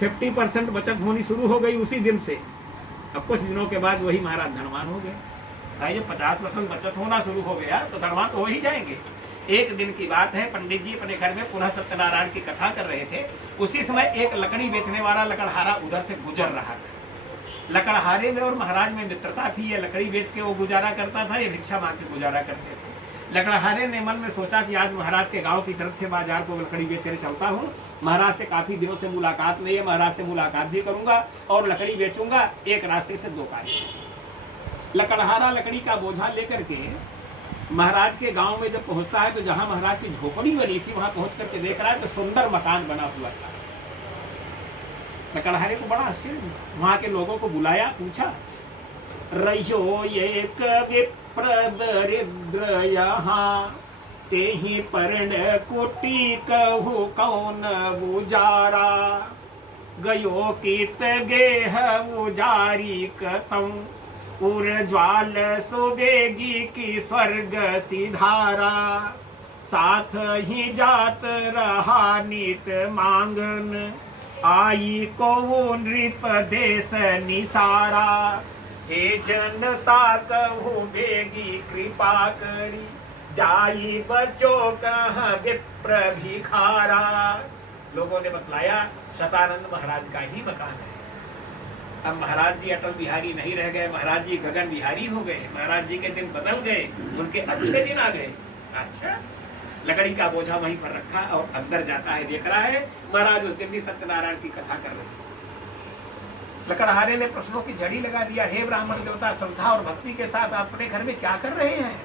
50% बचत होनी शुरू हो गई उसी दिन से। अब कुछ दिनों के बाद वही महाराज धनवान हो गए। भाई जब 50% बचत होना शुरू हो गया तो धनवान तो हो ही जाएंगे। एक दिन की बात है, पंडित जी अपने घर में पुनः सत्यनारायण की कथा कर रहे थे। उसी समय एक लकड़ी बेचने वाला लकड़हारा उधर से गुजर रहा था। लकड़हारे में और महाराज में मित्रता थी। ये लकड़ी बेच के वो गुजारा करता था, ये भिक्षा मांग के गुजारा करते थे। लकड़हारे ने मन में सोचा कि आज महाराज के गांव की तरफ से बाजार को लकड़ी बेचने चलता हूँ। महाराज से काफी दिनों से मुलाकात नहीं है, महाराज से मुलाकात भी करूंगा और लकड़ी बेचूंगा। एक रास्ते से दो कार्य। लकड़हारा लकड़ी का बोझा लेकर के महाराज के गांव में जब पहुंचता है तो जहां महाराज की झोपड़ी बनी थी वहां पहुंच करके देख रहा है तो सुंदर मकान बना हुआ था। लकड़हारे को बड़ा आश्चर्य, वहां के लोगों को बुलाया, पूछा, रहियो एक विप्र दरिद्र यहाँ, तेहि पर्ण कोटि कहु कौन उजारा, गयो कीत गेह उजारी कतौ, उर्ज्वाल सुबेगी की स्वर्ग सिधारा, साथ ही जात रहा नित मांगन, आई को नृप देश निसारा, हे जनता कहू बेगी कृपा करी, जाई बचो कहाँ विप्र भिखारा। लोगों ने बतलाया शतानंद महाराज का ही मकान है। अब महाराज जी अटल बिहारी नहीं रह गए, महाराज जी गगन बिहारी हो गए। महाराज जी के दिन बदल गए, उनके अच्छे दिन आ गए। अच्छा, लकड़ी का बोझा वहीं पर रखा और अंदर जाता है, देख रहा है महाराज उस दिन भी सत्यनारायण की कथा कर रहे थे। लकड़हारे ने प्रश्नों की झड़ी लगा दिया, हे ब्राह्मण देवता, श्रद्धा और भक्ति के साथ आप अपने घर में क्या कर रहे हैं?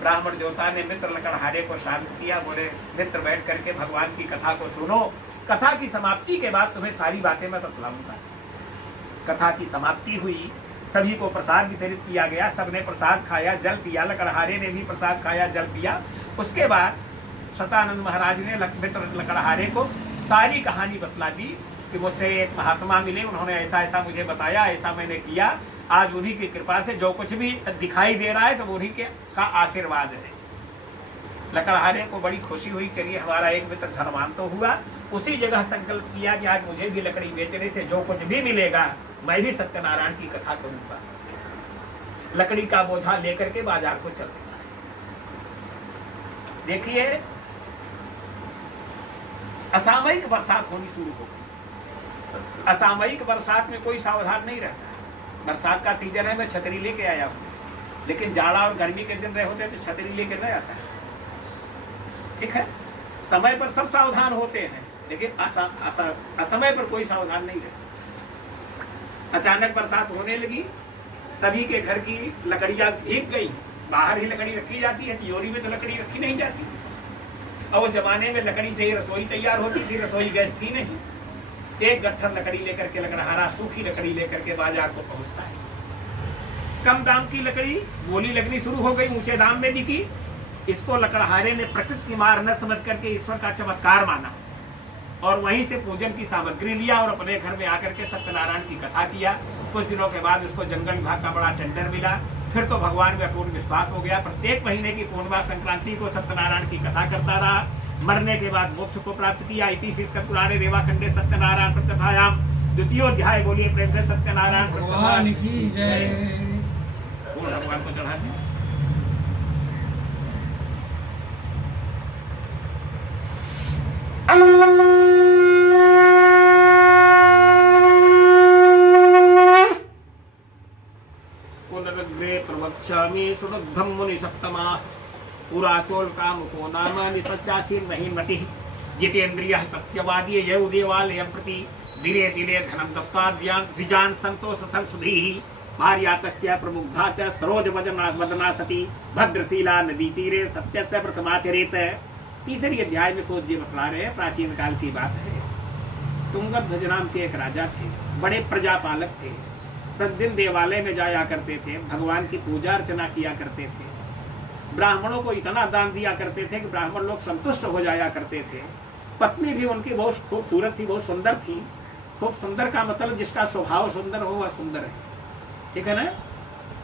ब्राह्मण देवता ने मित्र लकड़हारे को शांत किया, बोले मित्र बैठ करके भगवान की कथा को सुनो। कथा की समाप्ति के बाद तुम्हें सारी बातें मैं बतलाऊंगा। कथा की समाप्ति हुई, सभी को प्रसाद वितरित किया गया, सबने प्रसाद खाया, जल पिया। लकड़हारे ने भी प्रसाद खाया, जल पिया। उसके बाद शतानंद महाराज ने मित्र लकड़हारे को सारी कहानी बतला दी कि मुझसे एक महात्मा मिले, उन्होंने ऐसा ऐसा मुझे बताया, ऐसा मैंने किया। आज उन्हीं की कृपा से जो कुछ भी दिखाई दे रहा है सब उन्हीं के का आशीर्वाद है। लकड़हारे को बड़ी खुशी हुई, चलिए हमारा एक मित्र धनवान तो हुआ। उसी जगह संकल्प किया कि आज मुझे भी लकड़ी बेचने से जो कुछ भी मिलेगा मैं भी सत्यनारायण की कथा करूंगा। लकड़ी का बोझा लेकर के बाजार को चल देना। देखिए असामयिक बरसात होनी शुरू हो गई। असामयिक बरसात में कोई सावधान नहीं रहता। बरसात का सीजन है, मैं छतरी लेके आया हूँ, लेकिन जाड़ा और गर्मी के दिन रहे होते तो छतरी लेके नहीं आता। ठीक है, समय पर सब सावधान होते हैं, लेकिन असमय पर कोई सावधान नहीं रहता। अचानक बरसात होने लगी, सभी के घर की लकड़ियां भीग गई। बाहर ही लकड़ी रखी जाती है, तिजोरी में तो लकड़ी रखी नहीं जाती। और उस जमाने में लकड़ी से ही रसोई तैयार होती थी, रसोई गैस थी नहीं। एक गट्ठर लकड़ी लेकर के, लकड़हारा सूखी लकड़ी लेकर के बाजार को पहुंचता है। कम दाम की लकड़ी बोली लगनी शुरू हो गई, ऊंचे दाम में बिकी। इसको लकड़हारे ने प्रकृति की मार न समझ करके ईश्वर का चमत्कार माना और वहीं से पूजन की सामग्री लिया और अपने घर में आकर के सत्यनारायण की कथा किया। कुछ दिनों के बाद उसको जंगल विभाग का बड़ा टेंडर मिला। फिर तो भगवान में अटूट विश्वास हो गया। प्रत्येक महीने की पूर्णिमा संक्रांति को सत्यनारायण की कथा करता रहा। मरने के बाद मोक्ष को प्राप्त किया। इति शीर्षक पुराणे रेवाखंडे सत्यनारायण प्रकथायाम द्वितीयोध्याय। बोलिए प्रेम से सत्यनारायण भगवान की जय। भगवान को चढ़ा दें। पुनरग्रे प्रवक्ष्यामि सुदग्धं मुनिसप्तमाः पुराचोल कामुको नाम निपश्चासीन नहीं मति जितेन्द्रियः सत्यवादी यौ देवालयं प्रति धीरे धीरे धनं दत्त्वा द्विजान् संतोष संसुधिः भार्या तस्य प्रमुग्धा च सरोज वदना सती भद्रशीला नदी तीरे सत्यस्य प्रथमाचरेत। तीसरी अध्याय में सोच जी बतला रहे हैं, प्राचीन काल की बात है। तुंगध्वज नाम के एक राजा थे, बड़े प्रजापालक थे। प्रतिदिन देवालय में जाया करते थे, भगवान की पूजा अर्चना किया करते थे। ब्राह्मणों को इतना दान दिया करते थे कि ब्राह्मण लोग संतुष्ट हो जाया करते थे। पत्नी भी उनकी बहुत खूबसूरत थी, बहुत सुंदर थी। खूब सुंदर का मतलब जिसका स्वभाव सुंदर हो वह सुंदर है, ठीक है ना।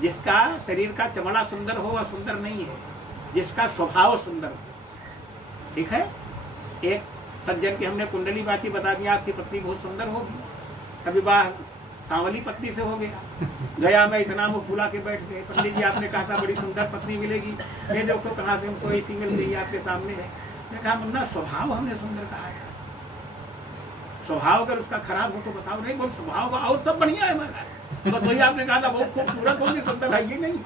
जिसका शरीर का चमड़ा सुंदर हो वह सुंदर नहीं है, जिसका स्वभाव सुंदर हो, ठीक है। एक सज्जन की हमने कुंडली बाची बता दिया, आपकी पत्नी बहुत सुंदर होगी। कभी बाह सांवली पत्नी से हो गया, गया मैं इतना मुँह फुला के बैठ गए। पंडित जी आपने कहा था बड़ी सुंदर पत्नी मिलेगी, ये देखो कहाँ से हमको ऐसी मिल गई, आपके सामने है। मैं कहा मुन्ना स्वभाव हमने सुंदर कहा है, स्वभाव अगर उसका खराब हो तो बताओ। नहीं बोल स्वभाव का और सब बढ़िया है हमारा, बस वही आपने कहा था बहुत खूबसूरत होगी, सुंदर है ये नहीं।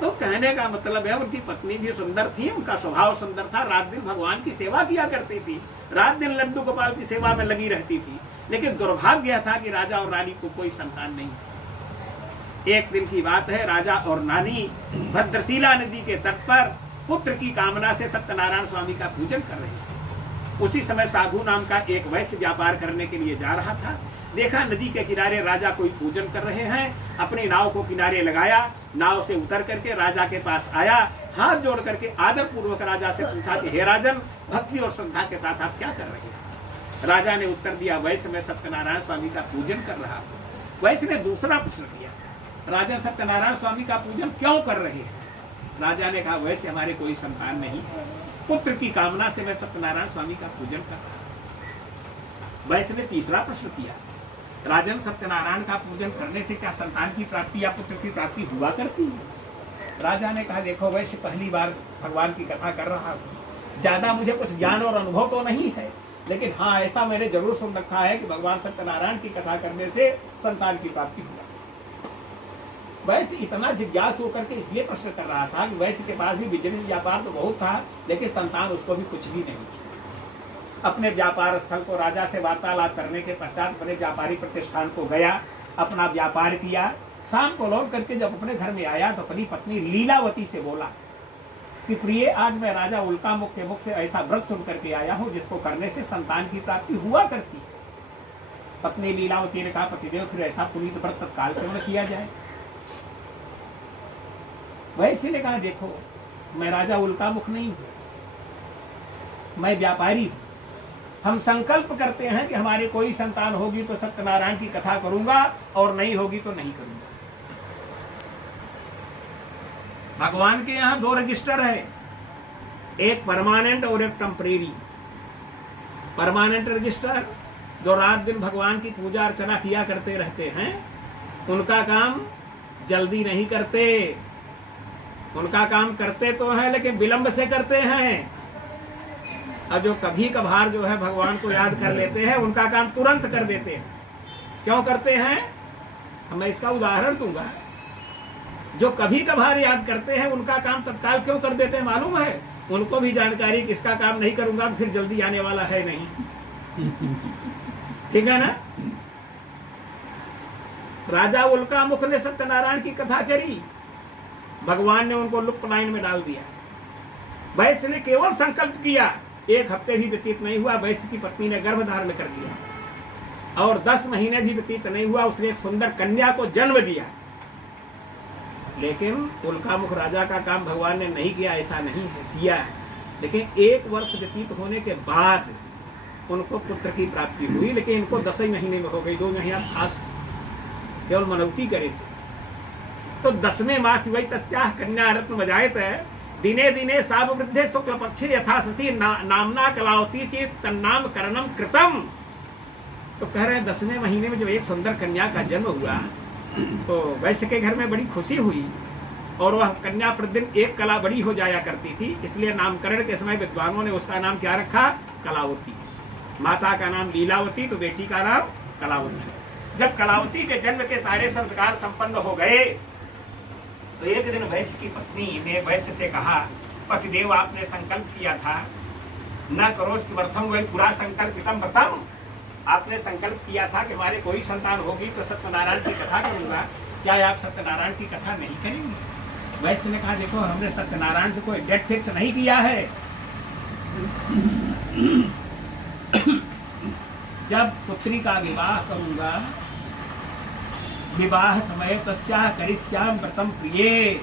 तो कहने का मतलब है उनकी पत्नी भी सुंदर थी, उनका स्वभाव सुंदर था। रात दिन भगवान की सेवा किया करती थी, रात दिन लड्डू गोपाल की सेवा में लगी रहती थी। लेकिन दुर्भाग्य था कि राजा और रानी को कोई संतान नहीं। एक दिन की बात है, राजा और रानी भद्रशीला नदी के तट पर पुत्र की कामना से सत्यनारायण स्वामी का पूजन कर रहे थे। उसी समय साधु नाम का एक वैश्य व्यापार करने के लिए जा रहा था। देखा नदी के किनारे राजा कोई पूजन कर रहे हैं, अपनी नाव को किनारे लगाया, नाव से उतर करके राजा के पास आया, हाथ जोड़ करके आदर पूर्वक राजा से पूछा कि हे राजन, भक्ति और श्रद्धा के साथ आप क्या कर रहे हैं। राजा ने उत्तर दिया, वैश्य मैं सत्यनारायण स्वामी का पूजन कर रहा हूँ। वैश्य ने दूसरा प्रश्न किया, राजन सत्यनारायण स्वामी का पूजन क्यों कर रहे हैं। राजा ने कहा, वैसे हमारे कोई संतान नहीं है, पुत्र की कामना से मैं सत्यनारायण स्वामी का पूजन कर रहा हूँ। वैश्य ने तीसरा प्रश्न किया, राजन सत्यनारायण का पूजन करने से क्या संतान की प्राप्ति या पुत्र की प्राप्ति हुआ करती है। राजा ने कहा, देखो वैश्य पहली बार भगवान की कथा कर रहा हूँ, ज्यादा मुझे कुछ ज्ञान और अनुभव तो नहीं है, लेकिन हाँ ऐसा मैंने जरूर सुन रखा है कि भगवान सत्यनारायण की कथा करने से संतान की प्राप्ति हुआ। वैश्य इतना जिज्ञासु होकर के इसलिए प्रश्न कर रहा था कि वैश्य के पास भी बिजनेस व्यापार तो बहुत था, लेकिन संतान उसको भी कुछ भी नहीं। अपने व्यापार स्थल को राजा से वार्तालाप करने के पश्चात अपने व्यापारी प्रतिष्ठान को गया, अपना व्यापार किया। शाम को लौट करके जब अपने घर में आया तो अपनी पत्नी लीलावती से बोला कि प्रिय, आज मैं राजा उल्कामुख के मुख से ऐसा व्रत सुन करके आया हूँ जिसको करने से संतान की प्राप्ति हुआ करती है। पत्नी लीलावती ने कहा, पतिदेव फिर ऐसा पुनीत व्रत तत्काल सेवन किया जाए। वैसे ने कहा, देखो मैं राजा उल्कामुख नहीं हूँ, मैं व्यापारी हूँ। हम संकल्प करते हैं कि हमारी कोई संतान होगी तो सत्यनारायण की कथा करूंगा और नहीं होगी तो नहीं करूंगा। भगवान के यहाँ दो रजिस्टर है, एक परमानेंट और एक टेम्परेरी। परमानेंट रजिस्टर जो रात दिन भगवान की पूजा अर्चना किया करते रहते हैं, उनका काम जल्दी नहीं करते, उनका काम करते तो हैं लेकिन विलंब से करते हैं। और जो कभी कभार जो है भगवान को याद कर लेते हैं उनका काम तुरंत कर देते हैं। क्यों करते हैं? मैं इसका उदाहरण दूंगा। जो कभी कभार याद करते हैं उनका काम तत्काल क्यों कर देते हैं मालूम है? उनको भी जानकारी किसका काम नहीं करूंगा तो फिर जल्दी आने वाला है नहीं। ठीक है ना? राजा उल्का मुख ने सत्यनारायण की कथा करी, भगवान ने उनको लुप्त लाइन में डाल दिया। वैश्य ने केवल संकल्प किया, 1 हफ्ते भी व्यतीत नहीं हुआ, वैश्य की पत्नी ने गर्भ धारण कर लिया और 10 महीने भी व्यतीत नहीं हुआ, उसने एक सुंदर कन्या को जन्म दिया। लेकिन उल्कामुख राजा का काम भगवान ने नहीं किया, ऐसा नहीं है, किया है। लेकिन 1 वर्ष व्यतीत होने के बाद उनको पुत्र की प्राप्ति हुई, लेकिन इनको 10 महीने में हो गई, 2 महीना फास्ट केवल मनौती करे से। तो 10वें मास वही तस्याह कन्या रत्न बजायत दिने दिने साब वृद्धे शुक्ल पक्षे यथा शशि नामना कलावती चेत तन्नाम करणम कृतम। तो कह रहे हैं 10वें महीने में जब एक सुंदर कन्या का जन्म हुआ तो वैश्य के घर में बड़ी खुशी हुई और वह कन्या प्रतिदिन एक कला बड़ी हो जाया करती थी, इसलिए नामकरण के समय विद्वानों ने उसका नाम क्या रखा? कलावती। माता का नाम लीलावती तो बेटी का नाम कलावती। जब कलावती के जन्म के सारे संस्कार संपन्न हो गए तो एक दिन वैश्य की पत्नी ने वैश्य से कहा, पतिदेव आपने संकल्प किया था न करो व्रतम वही पूरा संकल्पितम व्रतम, आपने संकल्प किया था कि हमारे कोई संतान होगी तो सत्यनारायण की कथा करूंगा, क्या आप सत्यनारायण की कथा नहीं करेंगे? वैश्य ने कहा, देखो हमने सत्यनारायण से कोई डेट फिक्स नहीं किया है। जब पुत्री का विवाह करूंगा, विवाह समय तस्याह करिष्याम व्रतम प्रिय,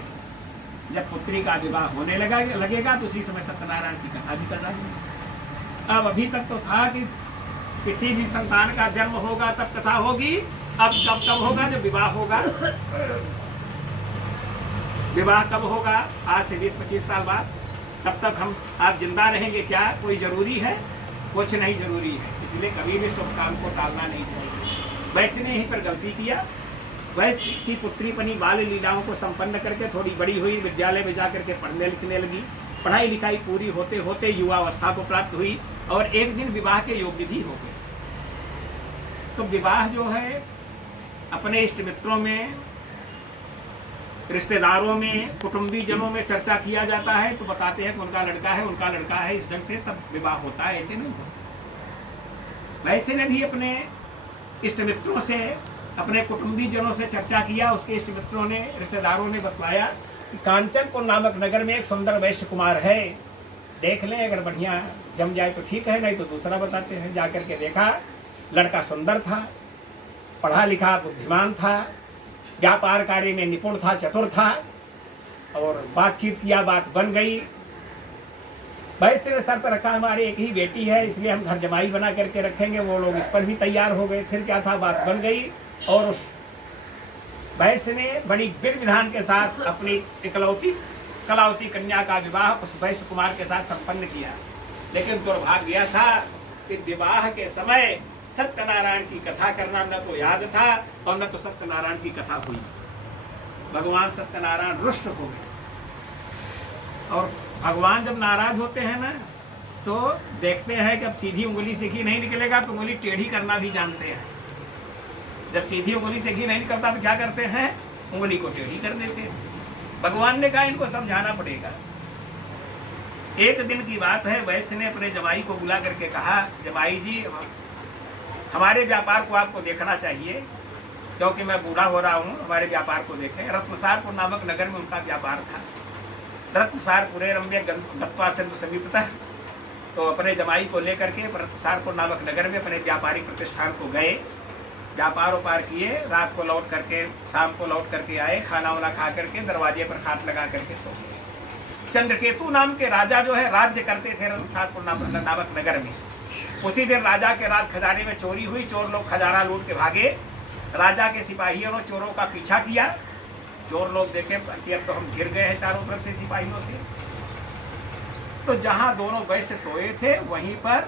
जब पुत्री का विवाह होने लगेगा तो उसी समय सत्यनारायण की कथा भी करना है। अब अभी तक तो था कि किसी भी संतान का जन्म होगा तब कथा होगी, अब कब होगा? जब विवाह होगा। विवाह कब होगा? आज से 20-25 साल बाद। तब तक आप जिंदा रहेंगे क्या? कोई जरूरी है? कुछ नहीं जरूरी है। इसलिए कभी भी शुभ काम को टालना नहीं चाहिए। वैसे ने यहीं पर गलती किया। वैश्य की पुत्री बनी, बाल लीलाओं को संपन्न करके थोड़ी बड़ी हुई, विद्यालय में जाकर के पढ़ने लिखने लगी। पढ़ाई लिखाई पूरी होते होते युवा अवस्था को प्राप्त हुई और एक दिन विवाह के योग्य भी हो गए। तो विवाह जो है अपने इष्ट मित्रों में, रिश्तेदारों में, कुटुंबी जनों में चर्चा किया जाता है तो बताते हैं कि उनका लड़का है, इस ढंग से तब विवाह होता है, ऐसे नहीं होता। वैसे ने भी अपने इष्ट मित्रों से, अपने कुटुंबी जनों से चर्चा किया। उसके इष्ट मित्रों ने, रिश्तेदारों ने बतलाया कि कांचनपुर नामक नगर में एक सुंदर वैश्य कुमार है, देख लें, अगर बढ़िया जम जाए तो ठीक है, नहीं तो दूसरा बताते हैं। जाकर के देखा, लड़का सुंदर था, पढ़ा लिखा, बुद्धिमान था, व्यापार कार्य में निपुण था, चतुर था और बातचीत किया, बात बन गई। वैश्य ने शर्त रखा, हमारी एक ही बेटी है इसलिए हम घर जमाई बना करके रखेंगे। वो लोग इस पर भी तैयार हो गए। फिर क्या था, बात बन गई और उस वैश्य ने बड़ी विधि विधान के साथ अपनी इकलौती कलावती कन्या का विवाह उस वैश्य कुमार के साथ संपन्न किया। लेकिन दुर्भाग्य यह था कि विवाह के समय सत्यनारायण की कथा करना न तो याद था और न तो सत्यनारायण की कथा हुई। भगवान सत्यनारायण रुष्ट हो गए और भगवान जब नाराज होते हैं ना तो देखते हैं कि अब सीधी उंगली से घी नहीं निकलेगा तो उंगली टेढ़ी करना भी जानते हैं। जब सीधी उंगली से घी नहीं निकलता तो क्या करते हैं? उंगली को टेढ़ी कर देते हैं। भगवान ने कहा इनको समझाना पड़ेगा। एक दिन की बात है, वैश्य ने अपने जमाई को बुला करके कहा, जमाई जी हमारे व्यापार को आपको देखना चाहिए क्योंकि मैं बूढ़ा हो रहा हूँ, हमारे व्यापार को देखें। रत्नसारपुर नामक नगर में उनका व्यापार था। रत्नसारपुरे रम्य गत्वा सिंधु समीपतः। तो अपने जमाई को लेकर के रत्नसारपुर नामक नगर में अपने व्यापारिक प्रतिष्ठान को गए, व्यापार उपार किए, रात को लौट करके, शाम को लौट करके आए, खाना वाना खा करके दरवाजे पर खाट लगा करके सो गए। चंद्रकेतु नाम के राजा जो है राज्य करते थे रत्नसारपुर नामक नगर में। उसी दिन राजा के राज खजाने में चोरी हुई, चोर लोग खजाना लूट के भागे। राजा के सिपाहियों ने चोरों का पीछा किया। चोर लोग देखे कि अब तो हम घिर गए हैं चारों तरफ से सिपाहियों से। तो जहां दोनों वैश्य सोए थे वहीं पर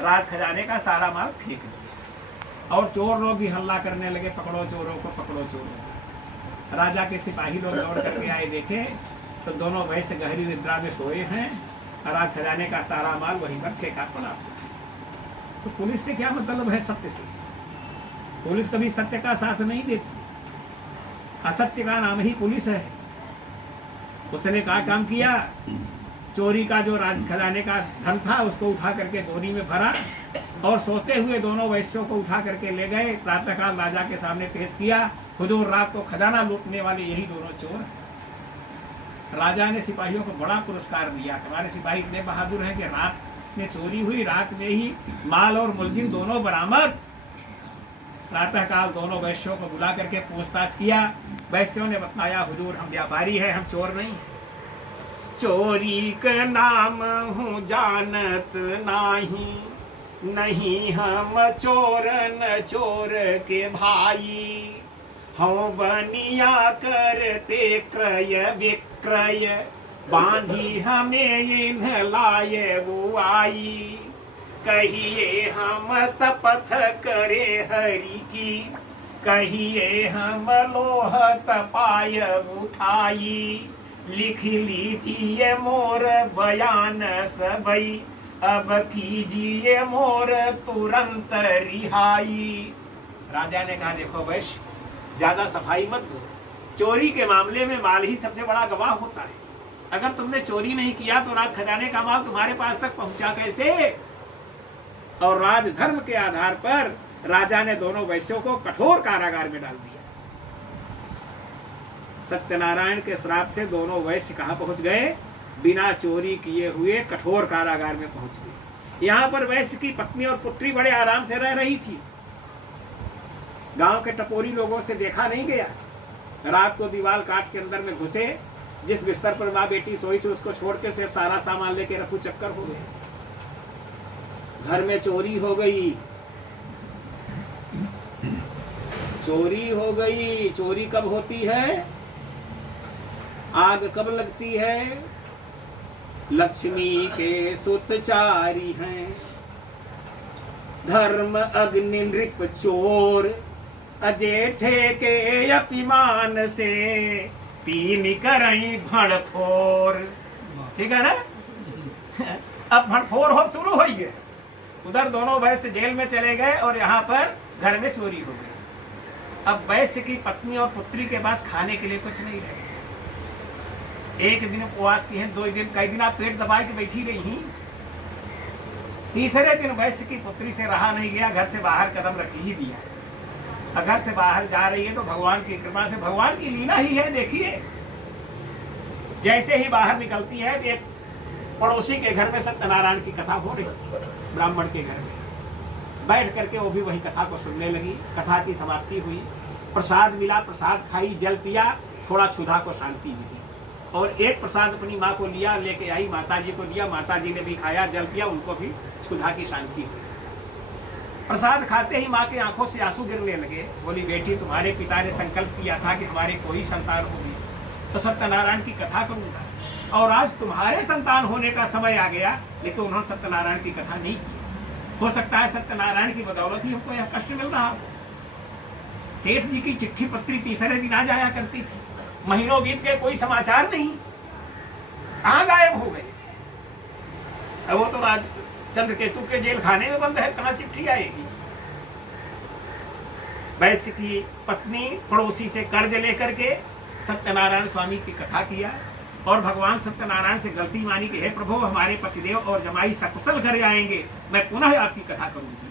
राज खजाने का सारा माल फेंक दिया और चोर लोग भी हल्ला करने लगे, पकड़ो चोरों को, पकड़ो चोरों को। राजा के सिपाही लोग दौड़ करके आए, देखे तो दोनों वैश्य गहरी निद्रा में सोए हैं राज खजाने का सारा माल वहीं पर फेंका पड़ा। तो पुलिस से क्या मतलब है सत्य से? पुलिस कभी सत्य का साथ नहीं देती, असत्य का नाम ही पुलिस है। उसने क्या काम किया? चोरी का जो राज खजाने का धन था उसको उठा करके दोनी में भरा और सोते हुए दोनों वैश्यों को उठा करके ले गए। प्रातःकाल राजा के सामने पेश किया। हुजूर, रात को खजाना लूटने वाले यही दोनों चोर हैं। राजा ने सिपाहियों को बड़ा पुरस्कार दिया। हमारे सिपाही इतने बहादुर हैं कि रात में चोरी हुई, रात में ही माल और मुलजिम दोनों बरामद। प्रातःकाल दोनों वैश्यों को बुला करके पूछताछ किया। वैश्यों ने बताया, हुजूर हम व्यापारी हैं, हम चोर नहीं। चोरी का नाम हूँ जानत नाही, नहीं हम चोर न चोर के भाई। हम बनिया करते क्रय विक्रय, बांधी हमें इन्ह लाए वो आई। कहिए हम शपथ करे हरि की, कहिए हम लोह तपाय उठाई। लिख लीजिए मोर बयान सबई, अब कीजिए मोर तुरंत रिहाई। राजा ने कहा, देखो वैश्य, ज्यादा सफाई मत दो। चोरी के मामले में माल ही सबसे बड़ा गवाह होता है। अगर तुमने चोरी नहीं किया तो राज खजाने का माल तुम्हारे पास तक पहुंचा कैसे? और राजधर्म के आधार पर राजा ने दोनों वैश्यों को कठोर कारागार में डाल दिया। सत्यनारायण के श्राप से दोनों वैश्य कहाँ पहुंच गए? बिना चोरी किए हुए कठोर कारागार में पहुंच गए। यहाँ पर वैश्य की पत्नी और पुत्री बड़े आराम से रह रही थी। गांव के टपोरी लोगों से देखा नहीं गया। रात को दीवार काट के अंदर में घुसे, जिस बिस्तर पर माँ बेटी सोई थी उसको छोड़ के उसे सारा सामान लेके रफू चक्कर हो गए। घर में चोरी हो गई, चोरी हो गई। चोरी कब होती है? आग कब लगती है? लक्ष्मी के सुतचारी हैं। धर्म अग्नि नृप चोर, अजेठे के अभिमान से पीन करई भड़फोर। ठीक है ना? अब भड़फोर हो शुरू हुई है। उधर दोनों वैश्य जेल में चले गए और यहाँ पर घर में चोरी हो गई। अब वैश्य की पत्नी और पुत्री के पास खाने के लिए कुछ नहीं रह गया। एक दिन उपवास की है, 2 दिन, कई दिन आप पेट दबा के बैठी रही। तीसरे दिन वैश्य की पुत्री से रहा नहीं गया, घर से बाहर कदम रख ही दिया। घर से बाहर जा रही है तो भगवान की कृपा से, भगवान की लीला ही है। देखिए, जैसे ही बाहर निकलती है एक पड़ोसी के घर में सत्यनारायण की कथा हो रही, ब्राह्मण के घर में बैठ करके वो भी वही कथा को सुनने लगी। कथा की समाप्ति हुई, प्रसाद मिला, प्रसाद खाई, जल पिया, थोड़ा क्षुधा को शांति मिली। और एक प्रसाद अपनी माँ को लिया, लेके आई, माता जी को दिया, माता जी ने भी खाया, जल पिया, उनको भी क्षुधा की शांति हुई। प्रसाद खाते ही माँ के आंखों से आंसू गिरने लगे। बोली, बेटी, तुम्हारे पिता ने संकल्प किया था कि हमारे कोई संतान होगी तो सत्यनारायण की कथा करूंगा, और आज तुम्हारे संतान होने का समय आ गया, लेकिन उन्होंने सत्यनारायण की कथा नहीं की। हो सकता है सत्यनारायण की बदौलत ही हमको यह कष्ट मिल रहा हो। सेठ जी की चिट्ठी पत्री तीसरे दिन आ जाया करती थी, महीनों बीत गए, कोई समाचार नहीं, कहाँ गायब हो गए। अब वो तो राज चंद्रकेतु के जेल खाने में बंद है, कहाँ चिट्ठी आएगी। वैश्य की पत्नी पड़ोसी से कर्ज लेकर के सत्यनारायण स्वामी की कथा किया और भगवान सत्यनारायण से गलती मानी कि हे प्रभु, हमारे पतिदेव और जमाई सकुशल घर आएंगे, मैं पुनः आपकी कथा करूंगी।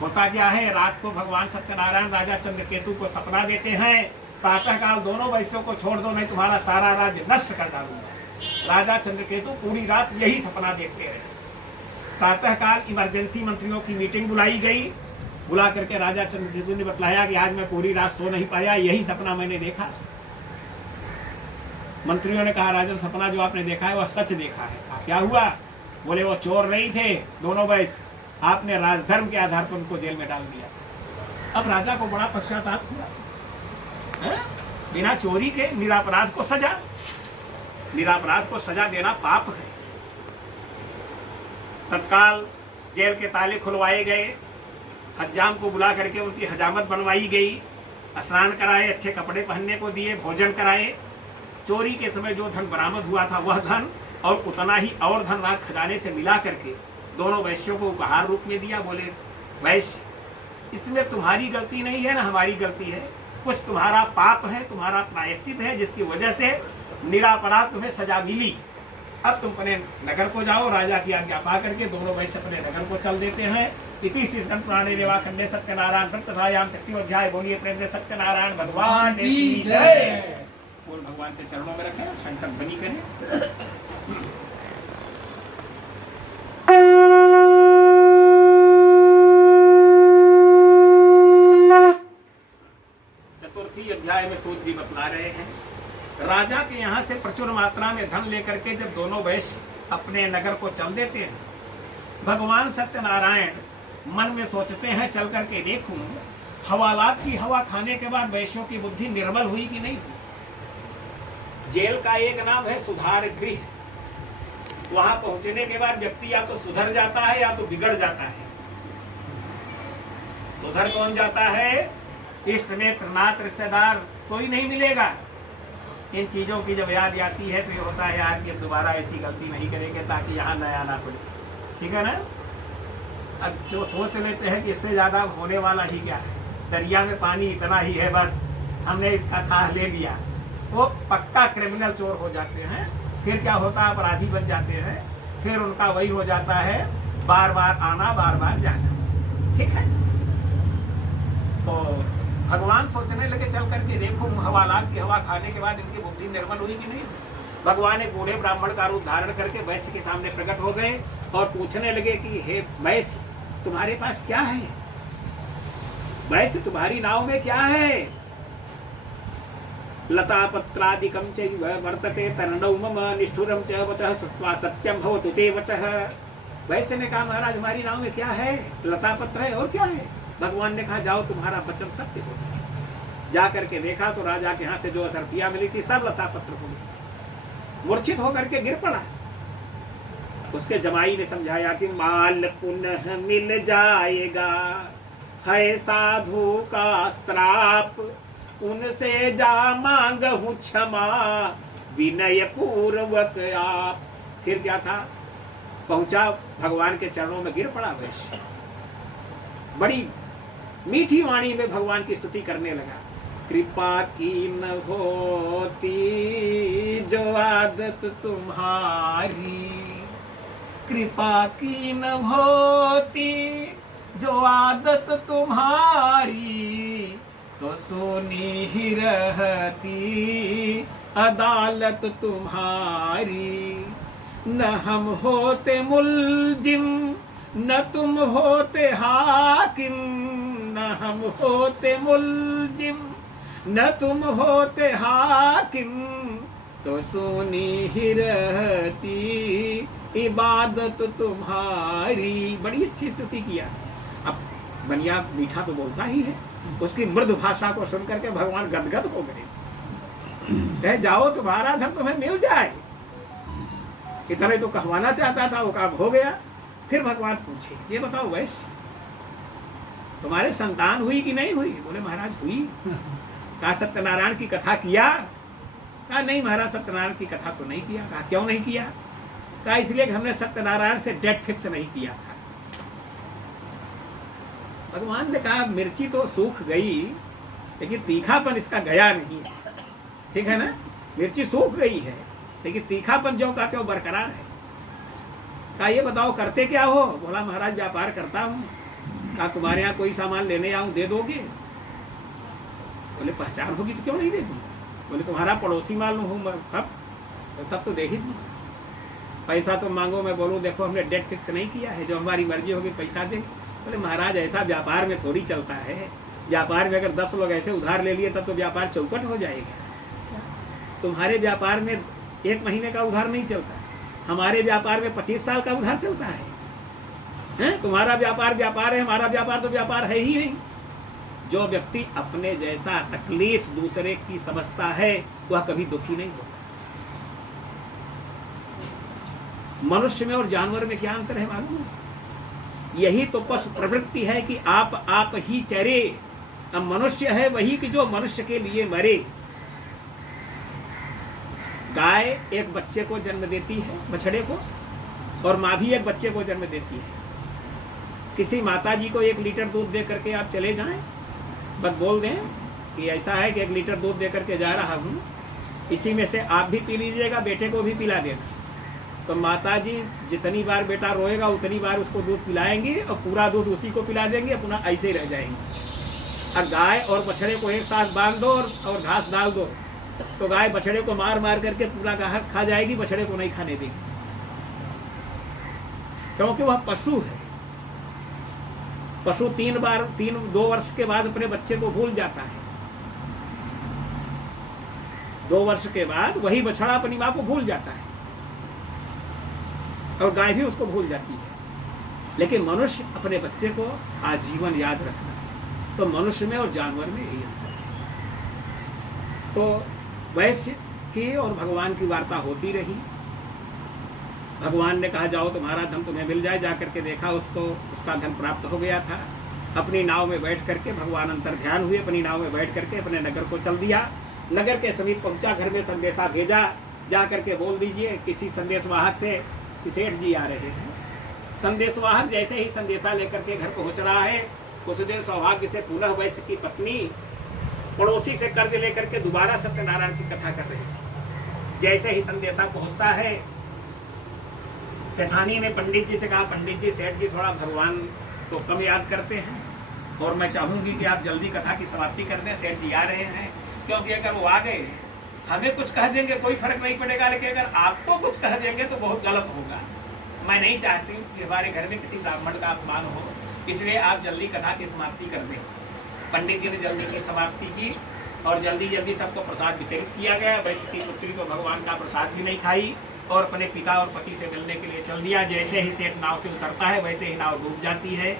होता क्या है, रात को भगवान सत्यनारायण राजा चंद्रकेतु को सपना देते हैं, प्रातःकाल दोनों वैश्यों को छोड़ दो, मैं तुम्हारा सारा राज्य नष्ट कर डालूंगा। राजा चंद्रकेतु पूरी रात यही सपना देखते रहे। प्रातःकाल इमरजेंसी मंत्रियों की मीटिंग बुलाई गई। बुला करके राजा चंद्रकेतु ने बतलाया कि आज मैं पूरी रात सो नहीं पाया, यही सपना मैंने देखा। मंत्रियों ने कहा, राजन, सपना जो आपने देखा है वह सच देखा है। क्या हुआ? बोले, वो चोर नहीं थे दोनों वैश्य, आपने राजधर्म के आधार पर उनको जेल में डाल दिया। अब राजा को बड़ा पश्चाताप हुआ। बिना चोरी के निरापराध को सजा, निरापराध को सजा देना पाप है। तत्काल जेल के ताले खुलवाए गए, हज्जाम को बुला करके उनकी हजामत बनवाई गई, स्नान कराए, अच्छे कपड़े पहनने को दिए, भोजन कराए। चोरी के समय जो धन बरामद हुआ था वह धन और उतना ही और धनराज खजाने से मिला करके दोनों वैश्यों को उपहार रूप में दिया। बोले वैश्य, इसमें तुम्हारी गलती नहीं है ना हमारी गलती है, कुछ तुम्हारा पाप है, तुम्हारा प्रायश्चित है, जिसकी वजह से निरापराध तुम्हें सजा मिली। अब तुम अपने नगर को जाओ। राजा की आज्ञा पा करके दोनों वैश्य अपने नगर को चल देते हैं। इति श्री स्कंद पुराणे रेवा खंडे सत्यनारायण प्रतिभायाम तृतीय अध्याय। बोलिए प्रेम से सत्यनारायण भगवान की जय। बोल भगवान के चरणों में रखें, शंकर ध्वनि करें। चतुर्थी अध्याय में सूत जी बतला रहे हैं, राजा के यहाँ से प्रचुर मात्रा में धन लेकर के जब दोनों वैश्य अपने नगर को चल देते हैं, भगवान सत्यनारायण मन में सोचते हैं चल करके देखूं हवालात की हवा खाने के बाद वैश्यों की बुद्धि निर्मल हुई कि नहीं हुई। जेल का एक नाम है सुधार गृह। वहां पहुंचने के बाद व्यक्ति या तो सुधर जाता है या तो बिगड़ जाता है। सुधर कौन जाता है? इष्ट मित्र नात रिश्तेदार कोई नहीं मिलेगा। इन चीजों की जब याद आती है तो ये होता है यार कि अब दोबारा ऐसी गलती नहीं करेंगे ताकि यहाँ न आना पड़े। ठीक है ना? अब जो सोच लेते हैं कि इससे ज्यादा होने वाला ही क्या है, दरिया में पानी इतना ही है, बस हमने इसका था ले लिया, वो पक्का क्रिमिनल चोर हो जाते हैं। फिर क्या होता है, अपराधी बन जाते हैं। फिर उनका वही हो जाता है, बार बार आना बार बार जाना। ठीक है? तो भगवान सोचने लगे चल करके देखो हवालात की हवा खाने के बाद इनकी बुद्धि निर्मल हुई कि नहीं। भगवान एक बूढ़े ब्राह्मण का रूप धारण करके वैश्य के सामने प्रकट हो गए और पूछने लगे कि हे वैश्य, तुम्हारे पास क्या है? वैश्य, तुम्हारी नाव में क्या है? लता पत्रादिकं चैव वर्तते तरणौ मम निष्ठुरं च वचः श्रुत्वा सत्यं भवतु ते वचः। वैश्य ने कहा महाराज हमारी नाव में क्या है? लता पत्र है और क्या है? भगवान ने कहा जाओ तुम्हारा वचन सत्य हो जाए। जा करके देखा तो राजा के यहाँ से जो असरफियां मिली थी सब लता पत्र हो गई। मूर्छित होकर के गिर पड़ा। उसके जमाई ने समझाया कि माल पुनः मिल जाएगा, है साधु का श्राप, उनसे जा मांगहूं क्षमा विनय पूर्वक आप। फिर क्या था, पहुंचा भगवान के चरणों में गिर पड़ा वैश्य। बड़ी मीठी वाणी में भगवान की स्तुति करने लगा। कृपा की न होती जो आदत तुम्हारी, कृपा की न होती जो आदत तुम्हारी, तो सोनी ही रहती अदालत तुम्हारी। न हम होते मुलजिम न तुम होते हाकिम, न हम होते मुलजिम न तुम होते हाकिम, तो सुनी ही रहती इबादत तुम्हारी। बड़ी अच्छी स्तुति किया। अब बनिया मीठा तो बोलता ही है, उसकी मृदु भाषा को सुनकर के भगवान गदगद हो गए। कहे जाओ तुम्हारा धन तुम्हें मिल जाए। इतना तो कहवाना चाहता था, वो काम हो गया। फिर भगवान पूछे ये बताओ वैश्य, तुम्हारे संतान हुई कि नहीं हुई? बोले महाराज हुई। कहा सत्यनारायण की कथा किया? कहा नहीं महाराज सत्यनारायण की कथा तो नहीं किया। कहा क्यों नहीं किया? कहा इसलिए कि हमने सत्यनारायण से डेट फिक्स नहीं किया था। भगवान ने कहा मिर्ची तो सूख गई लेकिन तीखापन इसका गया नहीं है। ठीक है ना? मिर्ची सूख गई है लेकिन तीखापन जो का त्यों बरकरार है। कहा ये बताओ करते क्या हो? बोला महाराज व्यापार करता हूँ। कहा तुम्हारे यहाँ कोई सामान लेने आऊँ दे दोगे? बोले पहचान होगी तो क्यों नहीं दे दूँ। बोले तुम्हारा पड़ोसी मालूम हूँ तब तो दे ही दूँ। पैसा तो मांगो, मैं बोलूँ देखो हमने डेट फिक्स नहीं किया है, जो हमारी मर्जी होगी पैसा देंगे। बोले महाराज ऐसा व्यापार में थोड़ी चलता है। व्यापार में अगर 10 लोग ऐसे उधार ले लिए तब तो व्यापार चौपट हो जाएगा। तुम्हारे व्यापार में 1 महीने का उधार नहीं चलता, हमारे व्यापार में 25 साल का उधार चलता है। तुम्हारा व्यापार व्यापार है, हमारा व्यापार तो व्यापार है ही नहीं। जो व्यक्ति अपने जैसा तकलीफ दूसरे की समझता है वह कभी दुखी नहीं होता। मनुष्य में और जानवर में क्या अंतर है मालूम है? यही तो पशु प्रवृत्ति है कि आप ही चरे। अब मनुष्य है वही कि जो मनुष्य के लिए मरे। गाय एक बच्चे को जन्म देती है, बछड़े को, और माँ भी एक बच्चे को जन्म देती है। किसी माता जी को 1 लीटर दूध दे करके आप चले जाएं, बस बोल दें कि ऐसा है कि 1 लीटर दूध दे करके जा रहा हूँ, इसी में से आप भी पी लीजिएगा, बेटे को भी पिला देना। तो माता जी जितनी बार बेटा रोएगा उतनी बार उसको दूध पिलाएंगी और पूरा दूध उसी को पिला देंगे, अपना ऐसे ही रह जाएंगे। और गाय और बछड़े को एक साथ बांध दो और घास डाल दो, तो गाय बछड़े को मार मार करके पूरा घास खा जाएगी, बछड़े को नहीं खाने देगी, क्योंकि वह पशु है। पशु 2 वर्ष के बाद अपने बच्चे को भूल जाता है। 2 वर्ष के बाद वही बछड़ा अपनी माँ को भूल जाता है और गाय भी उसको भूल जाती है। लेकिन मनुष्य अपने बच्चे को आजीवन याद रखना है। तो मनुष्य में और जानवर में यही अंतर है। तो वैश्य की और भगवान की वार्ता होती रही। भगवान ने कहा जाओ तुम्हारा धन तुम्हें मिल जाए। जाकर के देखा उसको, उसका धन प्राप्त हो गया था। अपनी नाव में बैठ करके भगवान अंतर ध्यान हुए, अपनी नाव में बैठ करके अपने नगर को चल दिया। नगर के समीप पहुंचा, घर में संदेशा भेजा, जा करके बोल दीजिए किसी संदेशवाहक से कि सेठ जी आ रहे हैं। संदेशवाहक जैसे ही संदेशा लेकर के घर पहुंच रहा है, उस दिन सौभाग्य से पुनः वैश्य की पत्नी पड़ोसी से कर्ज लेकर के दोबारा सत्यनारायण की कथा कर रही थी। जैसे ही संदेशा पहुंचता है, सेठानी ने पंडित जी से कहा, पंडित जी सेठ जी थोड़ा भगवान को कम याद करते हैं और मैं चाहूंगी कि आप जल्दी कथा की समाप्ति कर दें, सेठ जी आ रहे हैं। क्योंकि अगर वो आ गए, हमें कुछ कह देंगे कोई फर्क नहीं पड़ेगा, लेकिन अगर आपको कुछ कह देंगे तो बहुत गलत होगा। मैं नहीं चाहती कि हमारे घर में किसी ब्राह्मण का अपमान हो, इसलिए आप जल्दी कथा की समाप्ति कर दें। पंडित जी ने जल्दी की समाप्ति की और जल्दी जल्दी सबको प्रसाद वितरित किया गया। वैश्य की पुत्री को भगवान का प्रसाद भी नहीं खाई और अपने पिता और पति से मिलने के लिए चल दिया। जैसे ही सेठ नाव से उतरता है, वैसे ही नाव डूब जाती है।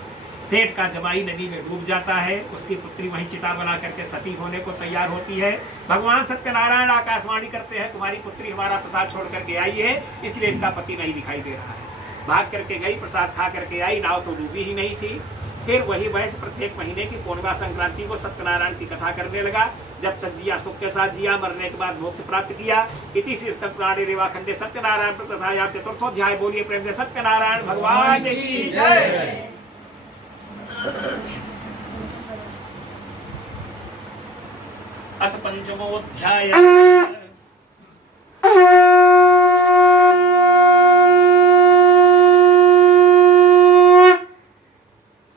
सेठ का जमाई नदी में डूब जाता है। उसकी पुत्री वहीं चिता बना करके सती होने को तैयार होती है। भगवान सत्यनारायण आकाशवाणी करते हैं, तुम्हारी पुत्री हमारा प्रसाद छोड़ करके आई है, इसलिए इसका पति नहीं दिखाई दे रहा है। भाग करके गई, प्रसाद खा करके आई, नाव तो डूबी ही नहीं थी। फिर वही वैश्य प्रत्येक महीने की पूर्णिमा संक्रांति को सत्यनारायण की कथा करने लगा। जब तक जिया सुख के साथ जिया, मरने के बाद मोक्ष प्राप्त किया। इति श्री पुराणे रेवाखंडे सत्यनारायण कथाया चतुर्थोध्याय। बोलिए प्रेम से सत्यनारायण भगवान की जय। अथ पंचमोध्याय।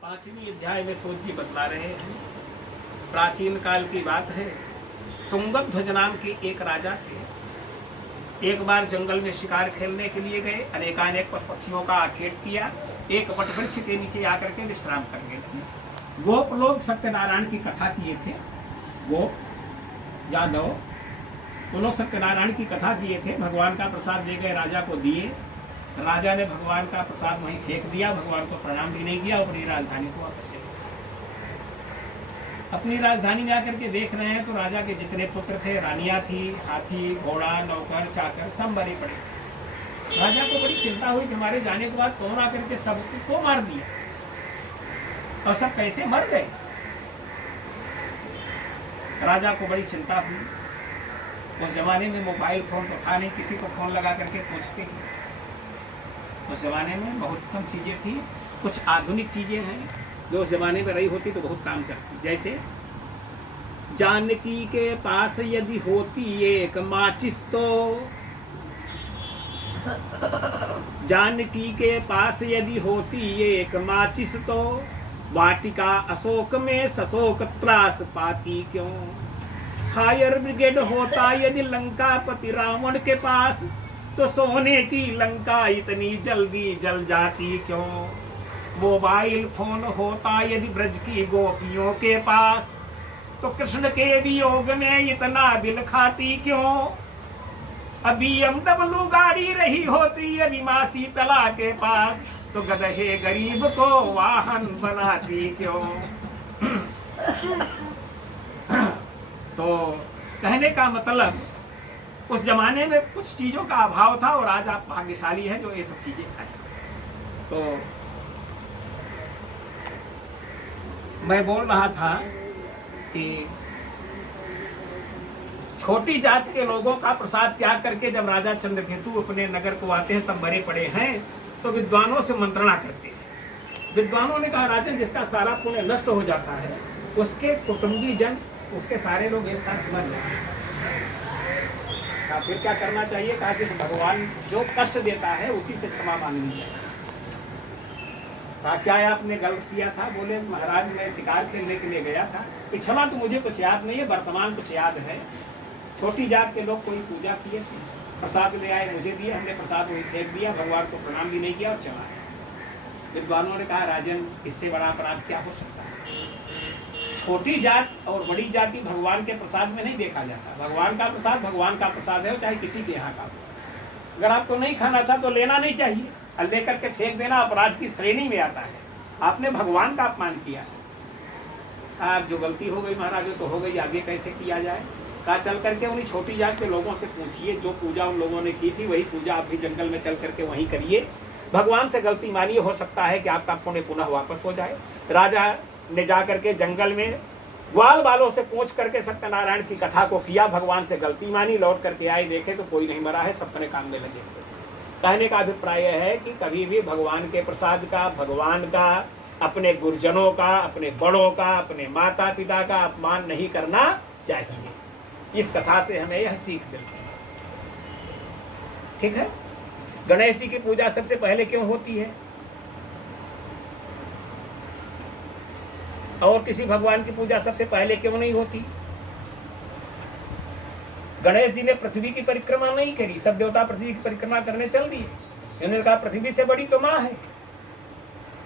पांचवी अध्याय में सूत जी बतला रहे हैं। प्राचीन काल की बात है। तुंगध्वज नाम के एक राजा थे। एक बार जंगल में शिकार खेलने के लिए गए। अनेकानेक पशु पक्षियों का आखेट किया। एक वटवृक्ष के नीचे आकर के विश्राम करने लगे। गोप लोग सत्यनारायण की कथा किए थे। गोप यादव वो लोग सत्यनारायण की कथा किए थे। भगवान का प्रसाद ले गए, राजा को दिए। राजा ने भगवान का प्रसाद वहीं फेंक दिया। भगवान को प्रणाम भी नहीं किया। अपनी राजधानी को वापस चले। अपनी राजधानी में आकर के देख रहे हैं तो राजा के जितने पुत्र थे, रानियां थी, हाथी, घोड़ा, नौकर, चाकर सब मरे पड़े। राजा को बड़ी चिंता हुई कि हमारे जाने के बाद कौन आकर के सबको मार दिया और सब कैसे मर गए। राजा को बड़ी चिंता हुई। उस जमाने में मोबाइल फोन तो था नहीं, किसी को फोन लगा करके पूछते ही। उस जमाने में बहुत कम चीजें थी। कुछ आधुनिक चीजें हैं जो उस जमाने में रही होती तो बहुत काम करती। जैसे जानकी के पास यदि होती एक माचिस तो, जानकी के पास यदि होती एक माचिस तो, वाटिका अशोक में सशोक त्रास पाती क्यों। फायर ब्रिगेड होता यदि लंकापति रावण के पास, तो सोने की लंका इतनी जल्दी जल जाती क्यों। मोबाइल फोन होता यदि ब्रज की गोपियों के पास, तो कृष्ण के वियोग में इतना दिल खाती क्यों। अभी BMW गाड़ी रही होती यदि माँ शीतला के पास, तो गधे गरीब को वाहन बनाती क्यों। तो कहने का मतलब उस जमाने में कुछ चीजों का अभाव था और आज आप भाग्यशाली हैं जो ये सब चीजें आई। तो मैं बोल रहा था कि छोटी जात के लोगों का प्रसाद त्याग करके जब राजा चंद्रकेतु अपने नगर को आते हैं, सब मरे पड़े हैं, तो विद्वानों से मंत्रणा करते हैं। विद्वानों ने कहा राजन, जिसका सारा पुण्य नष्ट हो जाता है उसके कुटुंबी जन, उसके सारे लोग एक साथ मर जाते हैं। कहा फिर क्या करना चाहिए? कहा जिस भगवान जो कष्ट देता है उसी से क्षमा मांगनी चाहिए। कहा क्या आपने गलत किया था? बोले महाराज मैं शिकार खेलने के लिए गया था, पिछला तो मुझे कुछ याद नहीं है, वर्तमान कुछ याद है। छोटी जात के लोग कोई पूजा किए, प्रसाद ले आए, मुझे दिए, हमने प्रसाद वही फेंक दिया, भगवान को प्रणाम भी नहीं किया और चला। विद्वानों ने कहा राजन, इससे बड़ा अपराध क्या हो सकता है? छोटी जात और बड़ी जाति भगवान के प्रसाद में नहीं देखा जाता। भगवान का प्रसाद भगवान का प्रसाद है, चाहे किसी के यहाँ का हो। अगर आपको नहीं खाना था तो लेना नहीं चाहिए, और लेकर के फेंक देना अपराध की श्रेणी में आता है। आपने भगवान का अपमान किया। आप जो गलती हो गई महाराज तो हो गई, आगे कैसे किया जाए? कहा चल करके उन्हीं छोटी जात के लोगों से पूछिए, जो पूजा उन लोगों ने की थी वही पूजा आप भी जंगल में चल करके वहीं करिए, भगवान से गलती मानिए, हो सकता है कि आपका पुण्य पुनः वापस हो जाए। राजा ने जा करके जंगल में ग्वाल बालों से पूछ करके सत्यनारायण की कथा को किया, भगवान से गलती मानी, लौट करके आए, देखे तो कोई नहीं मरा है, सब अपने काम में लगे। कहने का अभिप्राय है कि कभी भी भगवान के प्रसाद का, भगवान का, अपने गुरुजनों का, अपने बड़ों का, अपने माता पिता का अपमान नहीं करना चाहिए। इस कथा से हमें यह सीख मिलती है। ठीक है। गणेश जी की पूजा सबसे पहले क्यों होती है और किसी भगवान की पूजा सबसे पहले क्यों नहीं होती? गणेश जी ने पृथ्वी की परिक्रमा नहीं करी, सब देवता पृथ्वी की परिक्रमा करने चल दिए। उन्होंने कहा पृथ्वी से बड़ी तो माँ है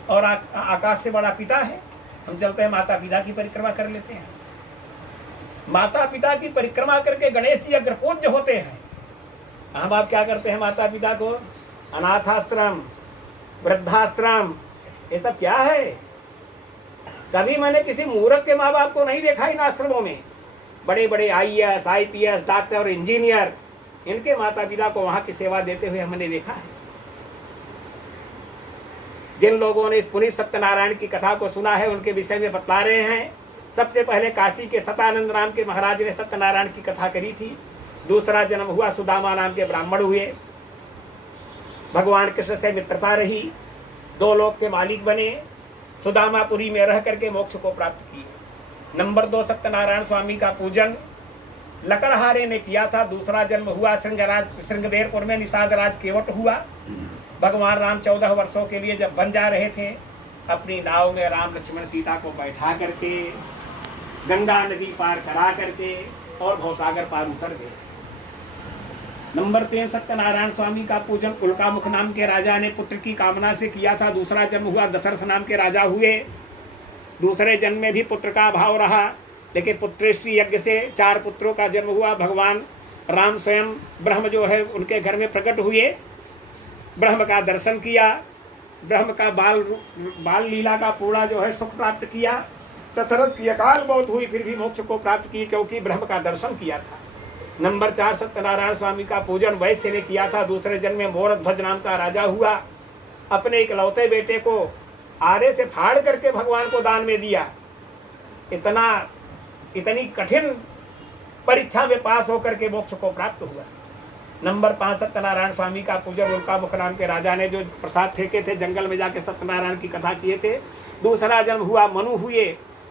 और आकाश से बड़ा पिता है, हम चलते हैं माता पिता की परिक्रमा कर लेते हैं। माता पिता की परिक्रमा करके गणेश जी अग्रपूज्य होते हैं। हम आप क्या करते हैं? माता पिता को अनाथाश्रम, वृद्धाश्रम, ये सब क्या है? कभी मैंने किसी मूर्ख के माँ बाप को नहीं देखा इन आश्रमों में। बड़े बड़े IAS, IPS, डॉक्टर और इंजीनियर, इनके माता पिता को वहां की सेवा देते हुए हमने देखा है। जिन लोगों ने इस पुनीत सत्यनारायण की कथा को सुना है उनके विषय में बतला रहे हैं। सबसे पहले काशी के सतानंद नाम के महाराज ने सत्यनारायण की कथा करी थी। दूसरा जन्म हुआ, सुदामा नाम के ब्राह्मण हुए, भगवान कृष्ण से मित्रता रही, 2 लोक के मालिक बने, सुदामापुरी में रह करके मोक्ष को प्राप्त किए। नंबर 2 सत्यनारायण स्वामी का पूजन लकड़हारे ने किया था। दूसरा जन्म हुआ श्रृंगबेरपुर में निषाद राज केवट हुआ। भगवान राम 14 वर्षों के लिए जब बन जा रहे थे, अपनी नाव में राम लक्ष्मण सीता को बैठा करके गंगा नदी पार करा करके और भवसागर पार उतर गए। नंबर 3 सत्यनारायण स्वामी का पूजन उल्कामुख नाम के राजा ने पुत्र की कामना से किया था। दूसरा जन्म हुआ, दशरथ नाम के राजा हुए। दूसरे जन्म में भी पुत्र का अभाव रहा, लेकिन पुत्रेष्टि यज्ञ से 4 पुत्रों का जन्म हुआ। भगवान राम स्वयं ब्रह्म जो है उनके घर में प्रकट हुए, ब्रह्म का दर्शन किया, ब्रह्म का बाल लीला का पूरा जो है सुख प्राप्त किया। दशरथ की अकाल मौत हुई, फिर भी मोक्ष को प्राप्त की, क्योंकि ब्रह्म का दर्शन किया था। नंबर 4 सत्यनारायण स्वामी का पूजन वैश्य ने किया था। दूसरे जन्म में मोरध्वज नाम का राजा हुआ, अपने इकलौते बेटे को आरे से फाड़ करके भगवान को दान में दिया। इतनी कठिन परीक्षा में पास होकर के मोक्ष को प्राप्त हुआ। नंबर 5 सत्यनारायण स्वामी का पूजन उल्कामुख नाम के राजा ने जो प्रसाद फेंके थे, जंगल में जाके सत्यनारायण की कथा किए थे। दूसरा जन्म हुआ, मनु हुए,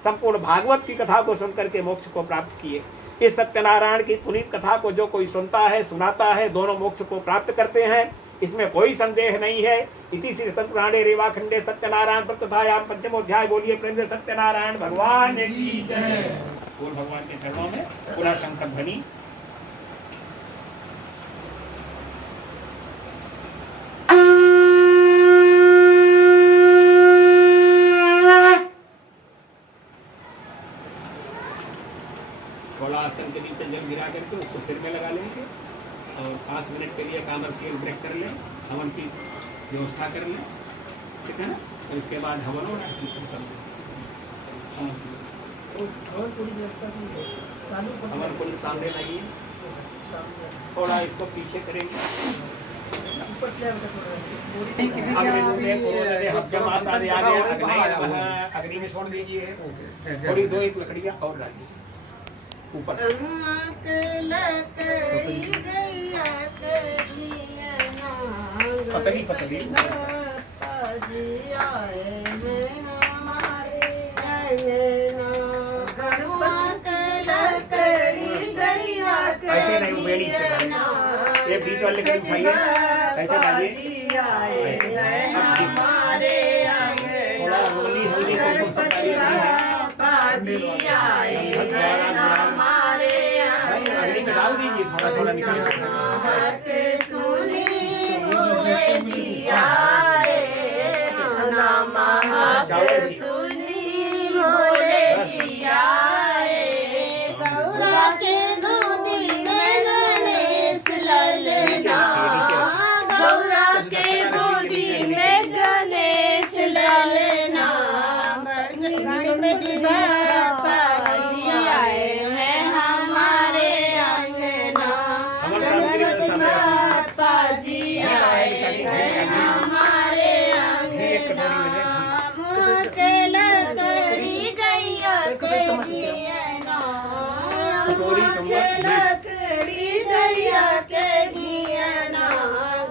संपूर्ण भागवत की कथा को सुनकर के मोक्ष को प्राप्त किए। इस सत्यनारायण की पुनीत कथा को जो कोई सुनता है, सुनाता है, दोनों मोक्ष को प्राप्त करते हैं, इसमें कोई संदेह नहीं है। इति श्री पुराणे रेवाखंडे सत्यनारायण प्रकथायाम 5वां अध्याय। बोलिए प्रेम से सत्यनारायण भगवान की जय। बोल भगवान के चरणों में पुनः शंकर ध्वनि। थोड़ा आसन के नीचे जल गिरा करके उसको सिर में लगा लेंगे और 5 मिनट के लिए कमर्शियल ब्रेक कर लें, हवन की व्यवस्था कर लें, ठीक है ना। और इसके बाद हवन और आसन कर लें। हवन कुंड सामने लाइए, थोड़ा इसको पीछे करेंगे। अग्नि में छोड़ दीजिए, थोड़ी 2-1 लकड़ियाँ और डालिए। ऊपर से पतली पतली ऐसे नहीं बेड़ी से ये बीच वाले के उठाइए ऐसे डालिए थोड़ा हल्दी हल्दी हल्दी में डाल दीजिए थोड़ा थोड़ा निकाल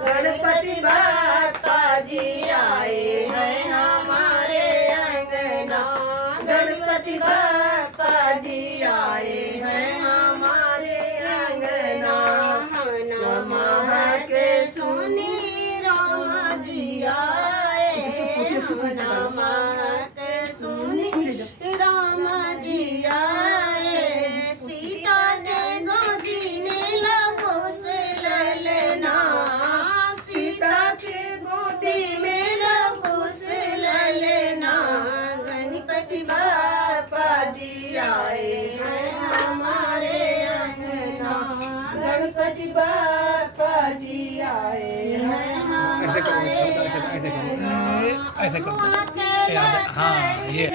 गणपति बापा जी आए हैं हमारे अंगना। गणपति बापा जी आए हैं हमारे अंगना। नमः के सुनी रामा जी आए। नमः के सुनी रामा जी आए। सीता के गोदी में लगो से ललना। सीता के गोदी में लगो से ललना। गणपति बापा जी आए हैं हमारे अंगना। गणपति बापा जी आए हैं हमारे अंगना। हाँ ये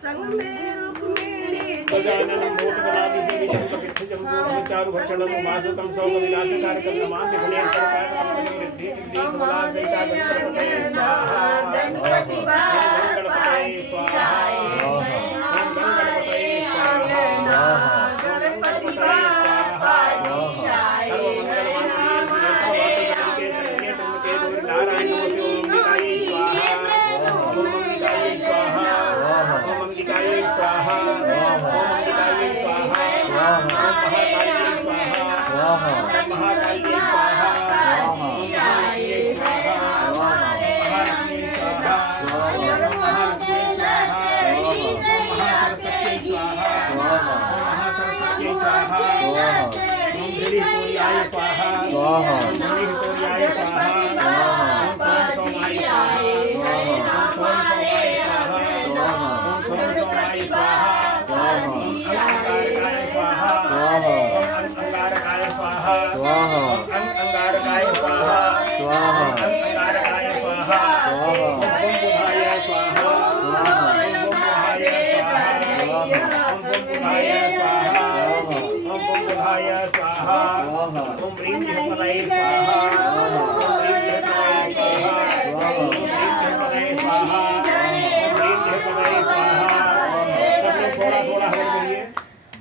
संग में रुक्मिणी गजानन मोट बलादि से विष्णु कपित्थ जम्बो चारु भक्षणम मासुकम सौम विनाश कारकम नमामि गणेश रिद्धि सिद्धि समाज सहिता गणपति बापा स्वाहा गणपति स्वाहा गणपति बापा जी आए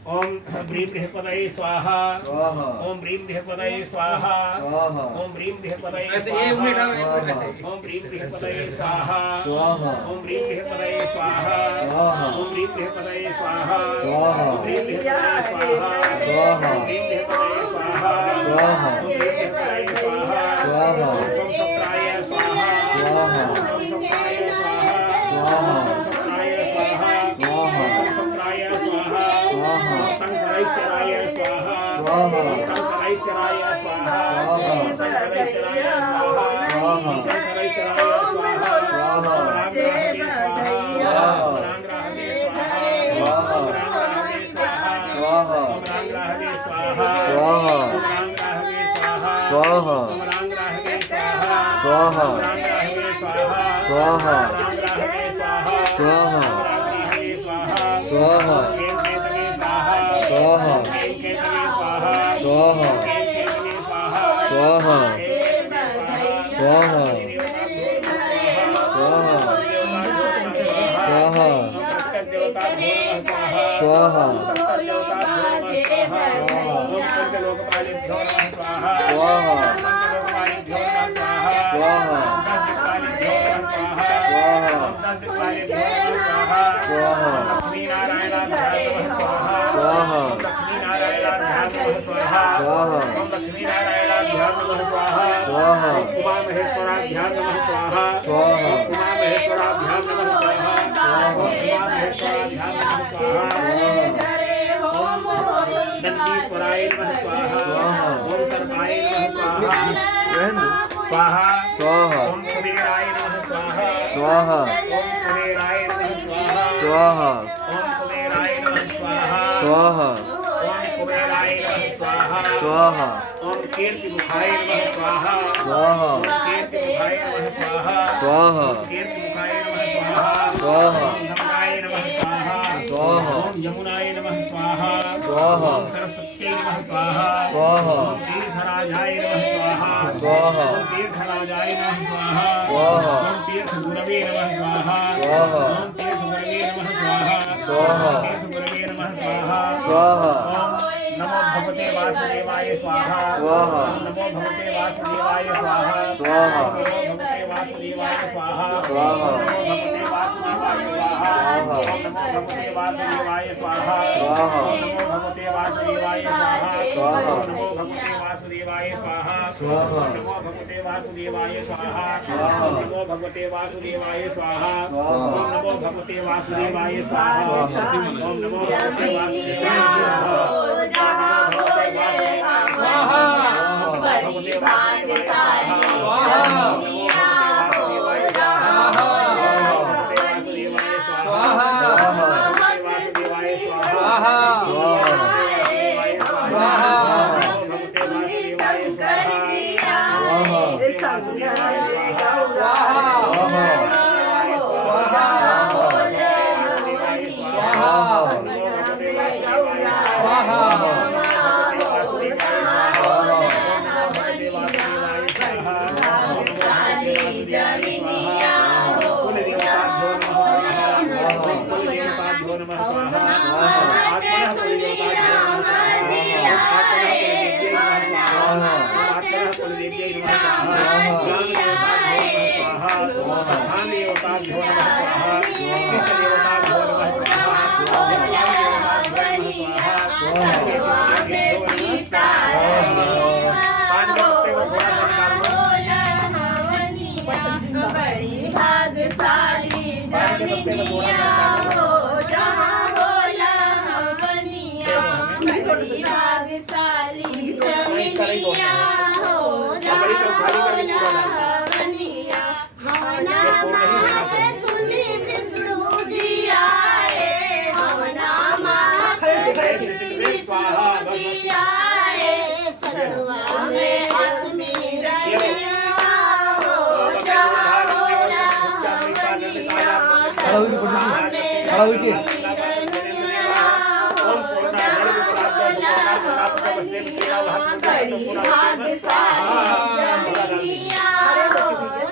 ओम ब्रीं बृहस्पतये स्वाहा ओम ब्रीं बृहस्पतये स्वाहा ओम ब्रीं बृहस्पतये स्वाहा ओम ब्रीं बृहस्पतये स्वाहा ओम ब्रीं बृहस्पतये स्वाहा ओम ब्रीं बृहस्पतये स्वाहा ओम ब्रीं बृहस्पतये स्वाहा ओम ब्रीं बृहस्पतये स्वाहा ओम ब्रीं बृहस्पतये स्वाहा ओम संसप्राय स्वाहा ओम संसप्राय स्वाहा ओम संसप्राय स्वाहा ओम संसप्राय स्वाहा संसराय स्वाहा संसराय स्वाहा संसराय स्वाहा संसराय स्वाहा रामग्रहणे स्वाहा रामग्रहणे स्वाहा रामग्रहणे स्वाहा रामग्रहणे स्वाहा रामग्रहणे स्वाहा रामग्रहणे स्वाहा रामग्रहणे स्वाहा रामग्रहणे स्वाहा रामग्रहणे स्वाहा स्वाहा स्वाहा स्वाहा स्वाहा स्वाहा स्वाहा स्वाहा पंचलोकाभ्यो नमः स्वाहा स्वाहा पंचलोकपालिभ्यो नमः स्वाहा स्वाहा पंचदिक्पालिभ्यो नमः स्वाहा स्वाहा लक्ष्मीनारायणाभ्यां नमः स्वाहा स्वाहा लक्ष्मीनारायणाभ्यां नमः स्वाहा स्वाहा लक्ष्मीनारायणाभ्यां नमः स्वाहा स्वाहा उमामहेश्वराभ्यां नमः स्वाहा स्वाहा उमामहेश्वराभ्यां नमः स्वाहा उमामहेश्वराभ्यां नमः स्वाहा नंदीश्वराय नमः स्वाहा ओम सर्वाय नमः स्वाहा स्वाहा ओम कुबेराय नमः स्वाहा स्वाहा ओम कुबेराय नमः स्वाहा स्वाहा ओम कुबेराय नमः स्वाहा स्वाहा ओम कुबेराय नमः स्वाहा स्वाहा ओम कीर्तिमुखाय नमः स्वाहा स्वाहा ओम कीर्तिमुखाय नमः स्वाहा स्वाहा ओम कीर्तिमुखाय नमः स्वाहा स्वाहा ओम धमनाय नमः स्वाहा स्वाहा ओम यमुनाय नमः स्वाहा स्वाहा ओम सरस्वत्यै नमः स्वाहा स्वाहा ओम तीर्थराजाय नमः स्वाहा स्वाहा ओम तीर्थराजाय नमः स्वाहा स्वाहा ओम तीर्थगुरवे नमः स्वाहा स्वाहा ओम तीर्थगुरवे नमः स्वाहा स्वाहा तीर्थगुरवे नमः स्वाहा स्वाहा ओम नमो भगवते वासुदेवाय स्वाहा स्वाहा नमो भगवते वासुदेवाय स्वाहा स्वाहा नमो भगवते वासुदेवाय स्वाहा स्वाहा नमो भगवते वासुदेवाय स्वाहा नमो भगवते वासुदेवाय स्वाहा स्वाहा नमो भगवते वासुदेवाय स्वाहा स्वाहा नमो भगवते वासुदेवाय स्वाहा स्वाहा नमो भगवते वासुदेवाय स्वाहा स्वाहा नमो भगवते वासुदेवाय स्वाहा स्वाहा ओम नमो भगवते वासुदेवाय स्वाहा ओम नमो भगवते वासुदेवाय स्वाहा भगवते वासुदेवाय बड़ी भाग्यशाली जमीनिया हो जहाँ होला बनिया बड़ी भाग्यशाली जमीनिया हो जहाँ होला बनिया हवना माँ के सुनी विष्णु जी आए हवना माँ के सुनी विष्णु जी आए सतवा में लक्ष्मी रैया बड़ी भाग्यशाली जमीनिया हो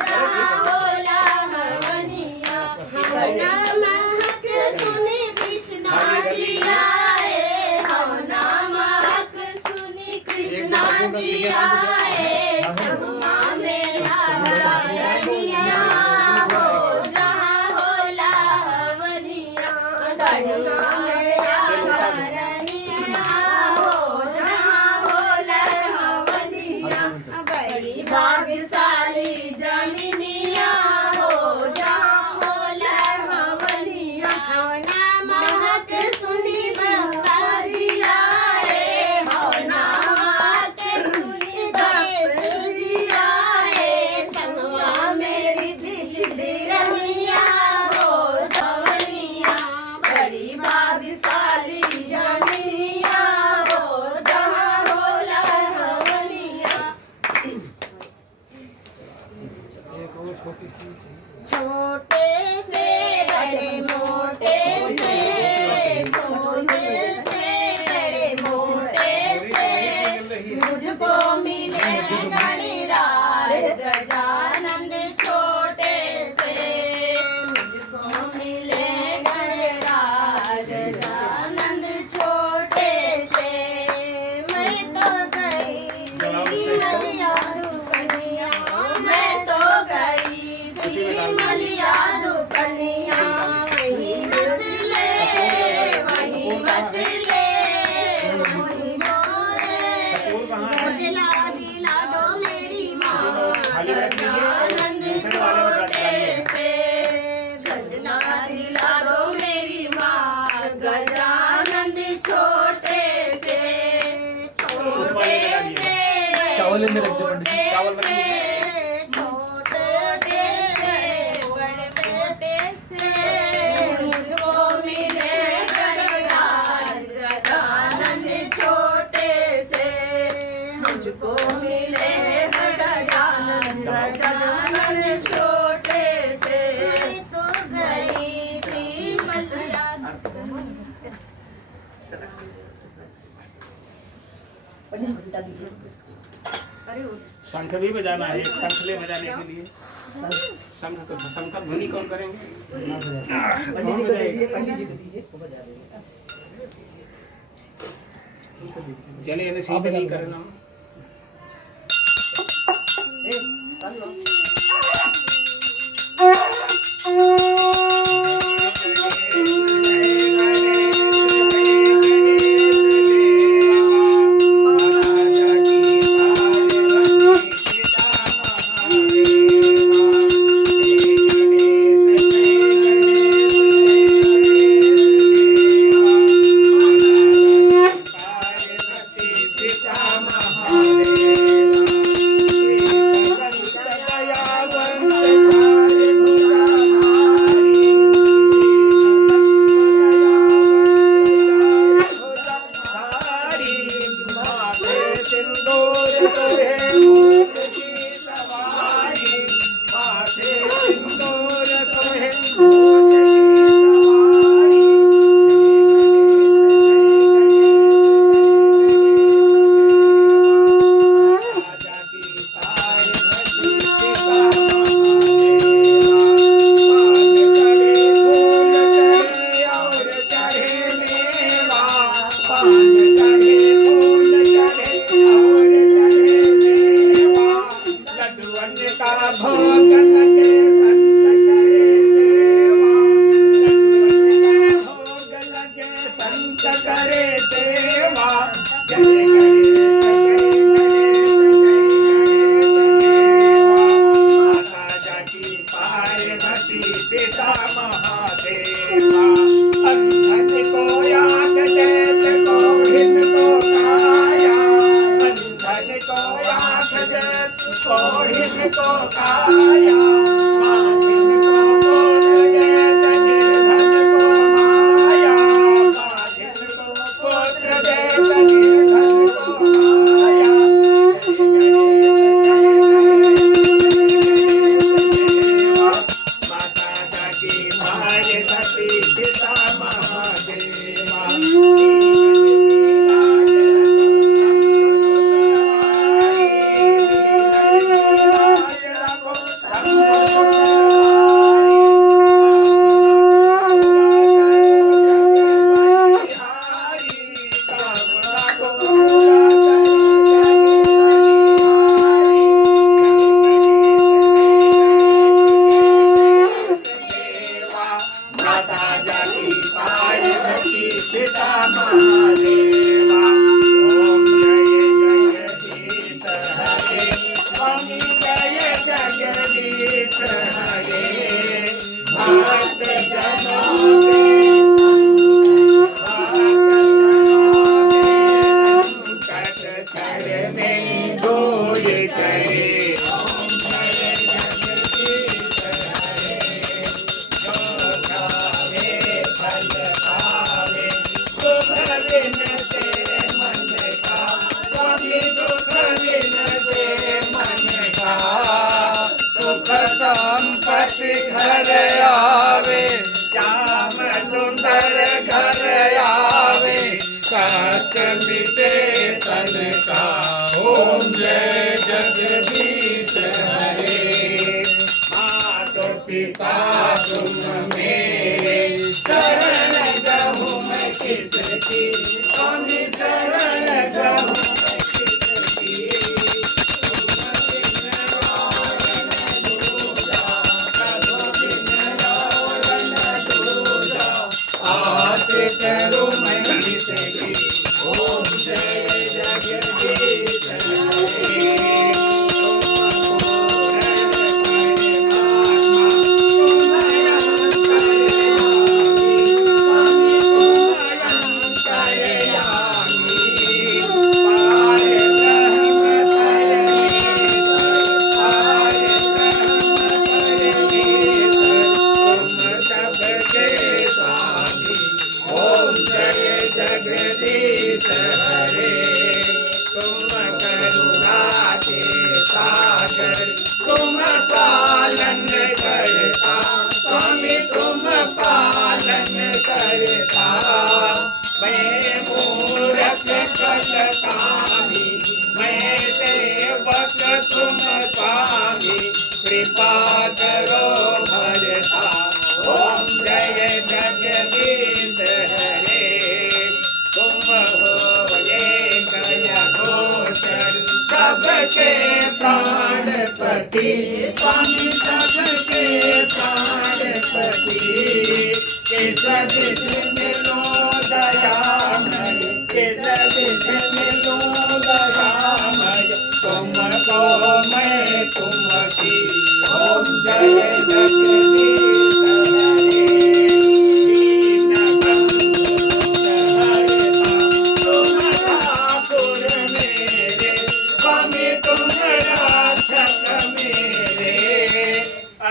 जहाँ होला बनिया हवना महक सुनी कृष्णा जी आए हवना महक सुनी कृष्णा जी आए सहुआ में राधा रनिया हो जहाँ होला बनिया सहुआ में राधा रनिया हो जहाँ होला बनिया बड़ी भाग्यशाली जमीनिया हो जहाँ होला बनिया हवना महक सुनी बंगा जी आए हवना महक सुनी गणेश जी आए संगवा मेरी दिल्ली रनिया हो जवनिया बड़ी भाग्यशाली जमीनिया हो जहाँ होला बनिया छोटे से बड़े मोटे से छोटे से बड़े मोटे से मुझको मिले गणराज गजानंद छोटे से मुझको मिले गणराज गजानंद थाली में रख दो पंडित जी। चावल रख दीजिए। छोटे से बड़े बेटे से मुझको मिले गणराज गजानन छोटे से मुझको मिले गजानन छोटे से तो गई थी मसिया शंख भी बजाना है, एक शंख ले बजाने के लिए। शंख का ध्वनि कौन करेंगे? पंडित जी को दे दीजिए, पंडित जी को दीजिए, वो बजा देंगे। चले इन्हें सीधे नहीं करना। ताली बजाओ। पान चढ़े पति स्वामी सबके प्राणपति के सदिश मिलो दयामय के सदिश मिलो दयामय तुमको मैं तुम की ओम जय जगदीश हरे दीन बंधु हरता तुम ठाकुर मेरे स्वामी तुम रक्षक मेरे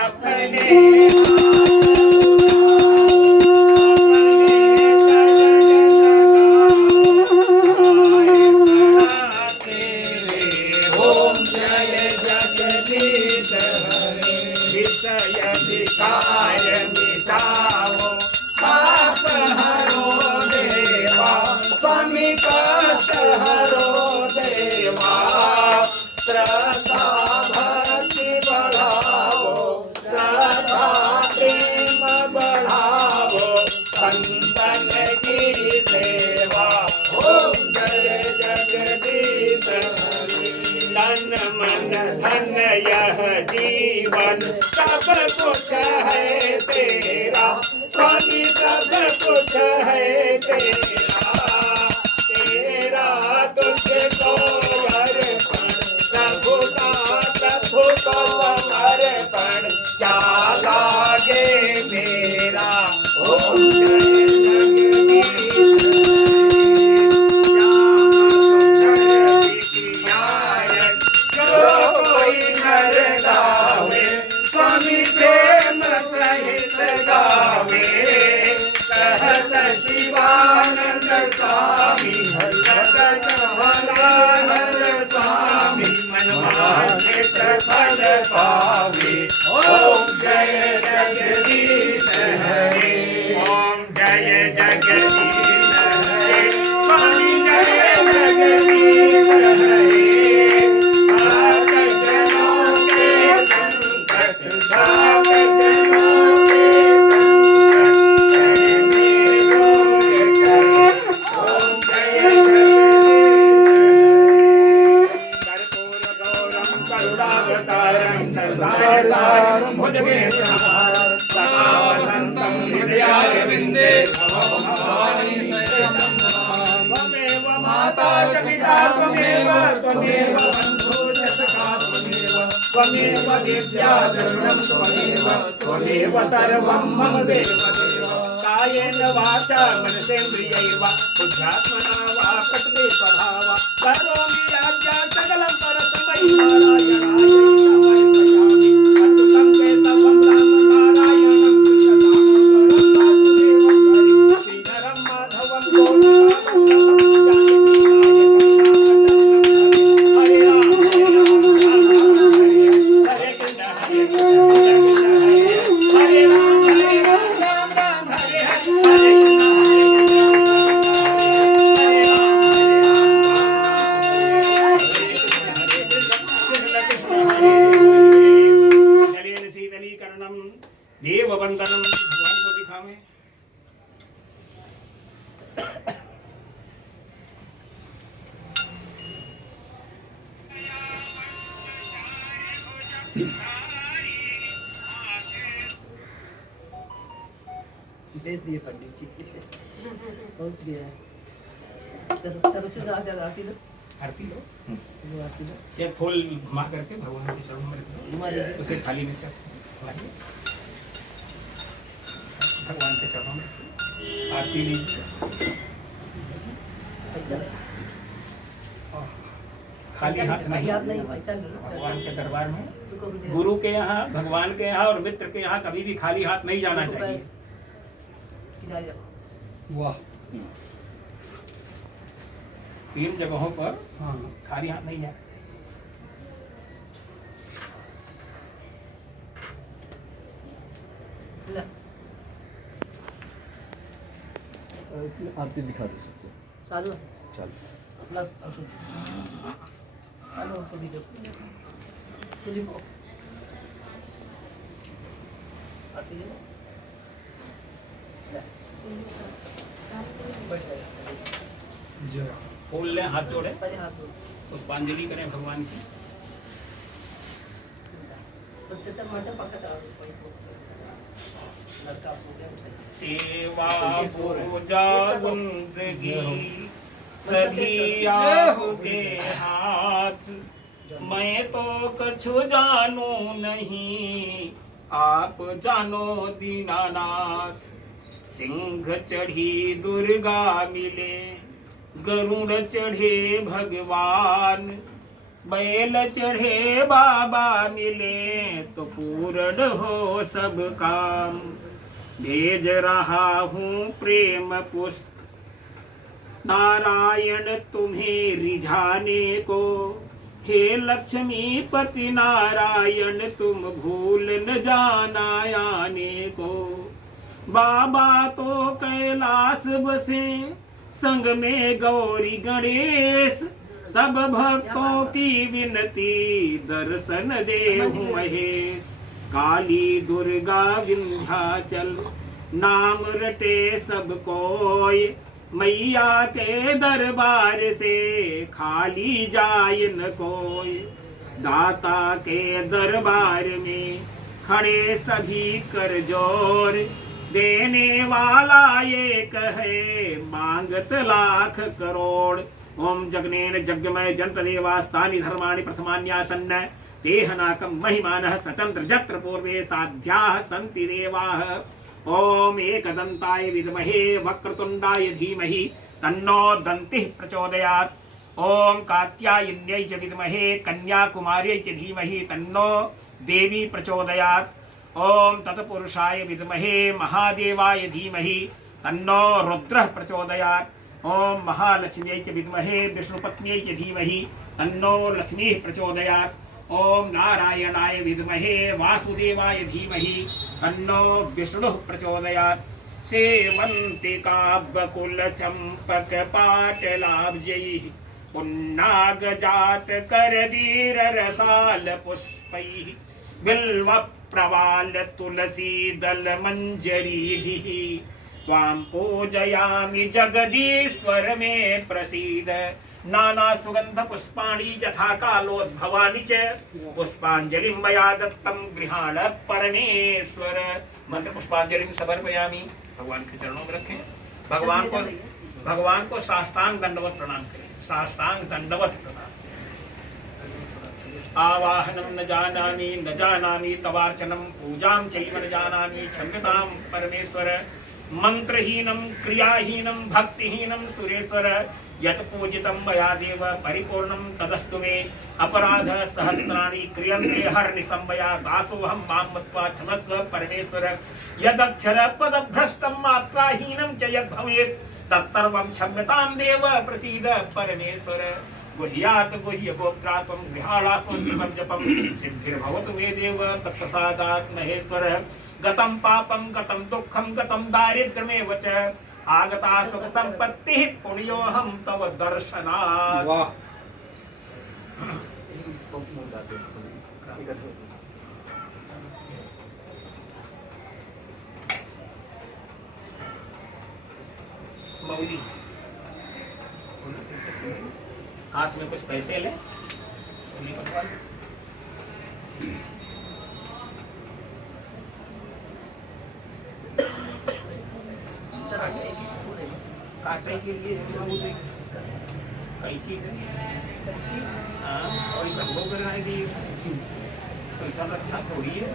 अपने ओम जय जगदीश हरे विषय विकार मिटाओ पाप हरो देवा स्वामी कष्ट हरो देवा श्रद्धा भक्ति बढ़ाओ श्रद्धा प्रेम बढ़ाओ संतन की सेवा ओम जय जगदीश हरे तन मन धन यह जीवन सब कुछ है तेरा स्वामी सब कुछ है तेरा तुझको अर्पण प्रभुदात को समर्पण क्या लागे मेरा ओम जय जगदीश कोई नर गावे स्वामी प्रेम सहित गावे कहत शिवानंद स्वामी जगत हर स्वामी मनमानित फल पावे ओम जय जगदीश हरे ओम जय जगदीश हरे स्वामी जय जगदीश हरे त्वमेव विद्या शरणं त्वमेव सर्वं मम देव कायेन वाचा मनसेन्द्रियैर्वा बुद्ध्यात्मना वा प्रकृते स्वभावा करोमि याज्ञा सकलं परस्मै नारायणाय समर्पयामि अद्भुतं केतवं रामनारायणं कृष्णदामोदरं वासुदेवं श्रीधरं माधवं हरे राम हरे राम राम राम हरे हरे हरे जलेन शीतलीकरणम देव वंदनम भगवान को दिखावे भेज दिए पंडित जी पहुंच गया चलो चलो चलो चलो आरती लो आरती लो चलो आरती लो एक फूल घुमा करके भगवान के चरणों में रख दो घुमा दीजिए। उसे थाली में से लाइए भगवान के चरणों में आरती लीजिए पैसा खाली हाथ नहीं याद नहीं पैसा लो भगवान के दरबार में रुको रुको गुरु के यहाँ भगवान के यहाँ और मित्र के यहाँ कभी भी खाली हाथ नहीं जाना चाहिए किनारे रखो। वाह 3 जगहों पर हाँ खाली हाथ नहीं जाना चाहिए ला आरती दिखा दे सकते हो। चालू है चल प्लस चालू हमको वीडियो खुली हो आती है बस जय फूल लें हाथ जोड़े पहले हाथ दो पुष्पांजलि करें भगवान की तो त्याचा माझ्या पक्का लड़का हो गया सेवा पूजा बंदगी सभी आपके हाथ, मैं तो कछु जानू नहीं, आप जानो दीनानाथ। सिंह चढ़ी दुर्गा मिले, गरुड़ चढ़े भगवान, बैल चढ़े बाबा मिले, तो पूर्ण हो सब काम। भेज रहा हूँ प्रेम पुष्प नारायण तुम्हें रिझाने को, हे लक्ष्मीपति नारायण तुम भूल न जाना आने को। बाबा तो कैलाश बसे, संग में गौरी गणेश, सब भक्तों की विनती दर्शन देहु महेश। काली दुर्गा विंध्याचल नाम रटे सब कोय, मैया के दरबार से खाली जाय न कोई। दाता के दरबार में खड़े सभी कर जोर, देने वाला एक है मांगत लाख करोड़। ओम जगनेन जगमय जंत देवास्तानि धर्माणि प्रथमान्यासन्न, देहनाकं महिमानः सचंद्र जत्र पूर्वे साध्याः सन्ति देवाः। ओम एकदंताय विद्महे वक्रतुंडाय धीमहि तन्नो दन्तिः प्रचोदयात्। ओम कात्यायन्यै च विद्महे कन्याकुमार्यै च धीमहि तन्नो देवी प्रचोदयात्। ओम तत्पुरुषाय विद्महे महादेवाय धीमहि तन्नो रुद्रः प्रचोदयात्। ओम महालक्ष्म्यै च विद्महे विष्णुपत्न्यै च धीमहि तन्नो लक्ष्मीः प्रचोदयात्। ओम नारायणाय विद्महे वासुदेवाय धीमहि तन्नो विष्णुः प्रचोदयात्। सेवन्तिका बकुल चंपक पाटलाब्जैः, पुन्नाग जात करदीर रसाल पुष्पैः, बिल्व प्रवाल तुलसी दल मंजरीभिः, त्वां पूजयामि जगदीश्वर मे प्रसीद। नाना सुगंध पुष्पाणि यथा कालोद्भवानि च, पुष्पांजलिं मया दत्तं गृहाण परमेश्वर। मंत्र पुष्पांजलिं समर्पयामि। भगवान के चरणों में रखें। भगवान को साष्टांग दंडवत प्रणाम करें। साष्टांग दंडवत प्रणाम। आवाहनं न जानामि तवार्चनं पूजां चैव न जानामि, क्षम्यतां परमेश्वर। मंत्रहीनं क्रियाहीनं भक्तिहीनं सुरेश्वर, यत् पूजितं मया देव परिपूर्णं तदस्तु मे। अपराध सहस्राणि क्रियन्ते हर्निशं मया, दासोऽहं मां मत्वा क्षमस्व परमेश्वर। यदक्षर पदभ्रष्टं मात्राहीनं च यद्भवेत्, तत्सर्वं क्षम्यतां देव प्रसीद परमेश्वर। गुह्यात् गुह्य गोप्त्रा त्वं गृहाणास्मद् जपं, सिद्धिर्भवतु मे देव तत्प्रसादात् महेश्वर। गतं पापं गतं दुःखं गतं दारिद्र्यमेव च, आगता सुख संपत्ति पुण्योहम तव दर्शनात्। वाह मौली हाथ में कुछ पैसे ले। काटने के लिए कैसी और गंगो कराएगी, पैसा अच्छा थोड़ी है।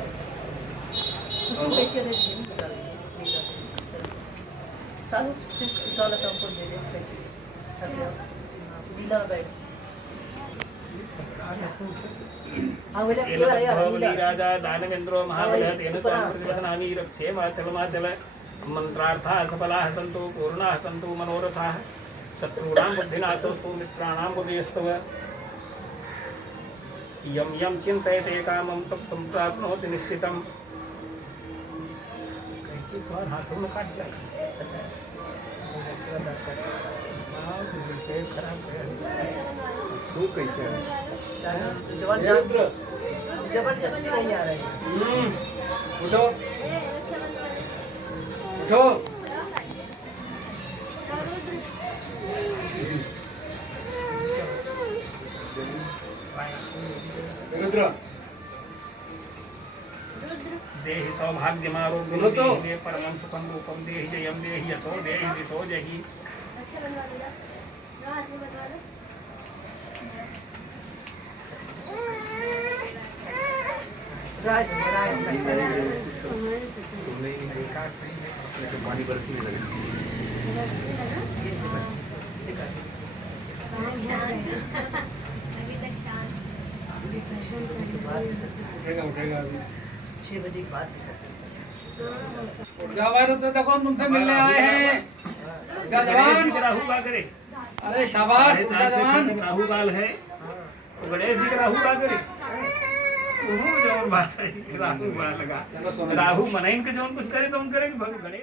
राजा दानवेन्द्रो महाबलः तेन प्रतिबध्नानि रक्षे माचल मंत्रार्थाः सफलाः सन्तु पूर्णाः सन्तु मनोरथाः। शत्रूणां बुद्धिनाशोऽस्तु मित्राणां बुद्धिस्तव। यं यं चिन्तयते कामं तत्तं प्राप्नोति निश्चितं। कैंची को हाथों में काट जाए। खराब सो कैसे है? जबरदस्ती नहीं आ रही। उठो उठो। रुद्र देहि सौभाग्यमारोग्यं सुनो तो। देहि मे परमं सुखं रूपं देहि जयं देहि यशो देहि दिशो देहि राज सोने ही नहीं काट तो पानी बरसने लगे उठेगा उठेगा अभी 6 बजे के बाद विसर्जन उठ जाओ भाई, तो देखो तुमसे मिलने आए हैं क्या गणेश जी जवान। का राहु का करे अरे शाबाश साढ़े क्या 4 से जवान। 6 तक राहु काल है तो गणेश जी का राहु का करे जो बात है राहु बड़ा लगा राहु मनाइन के जो कुछ करे तो हम करेंगे गणेश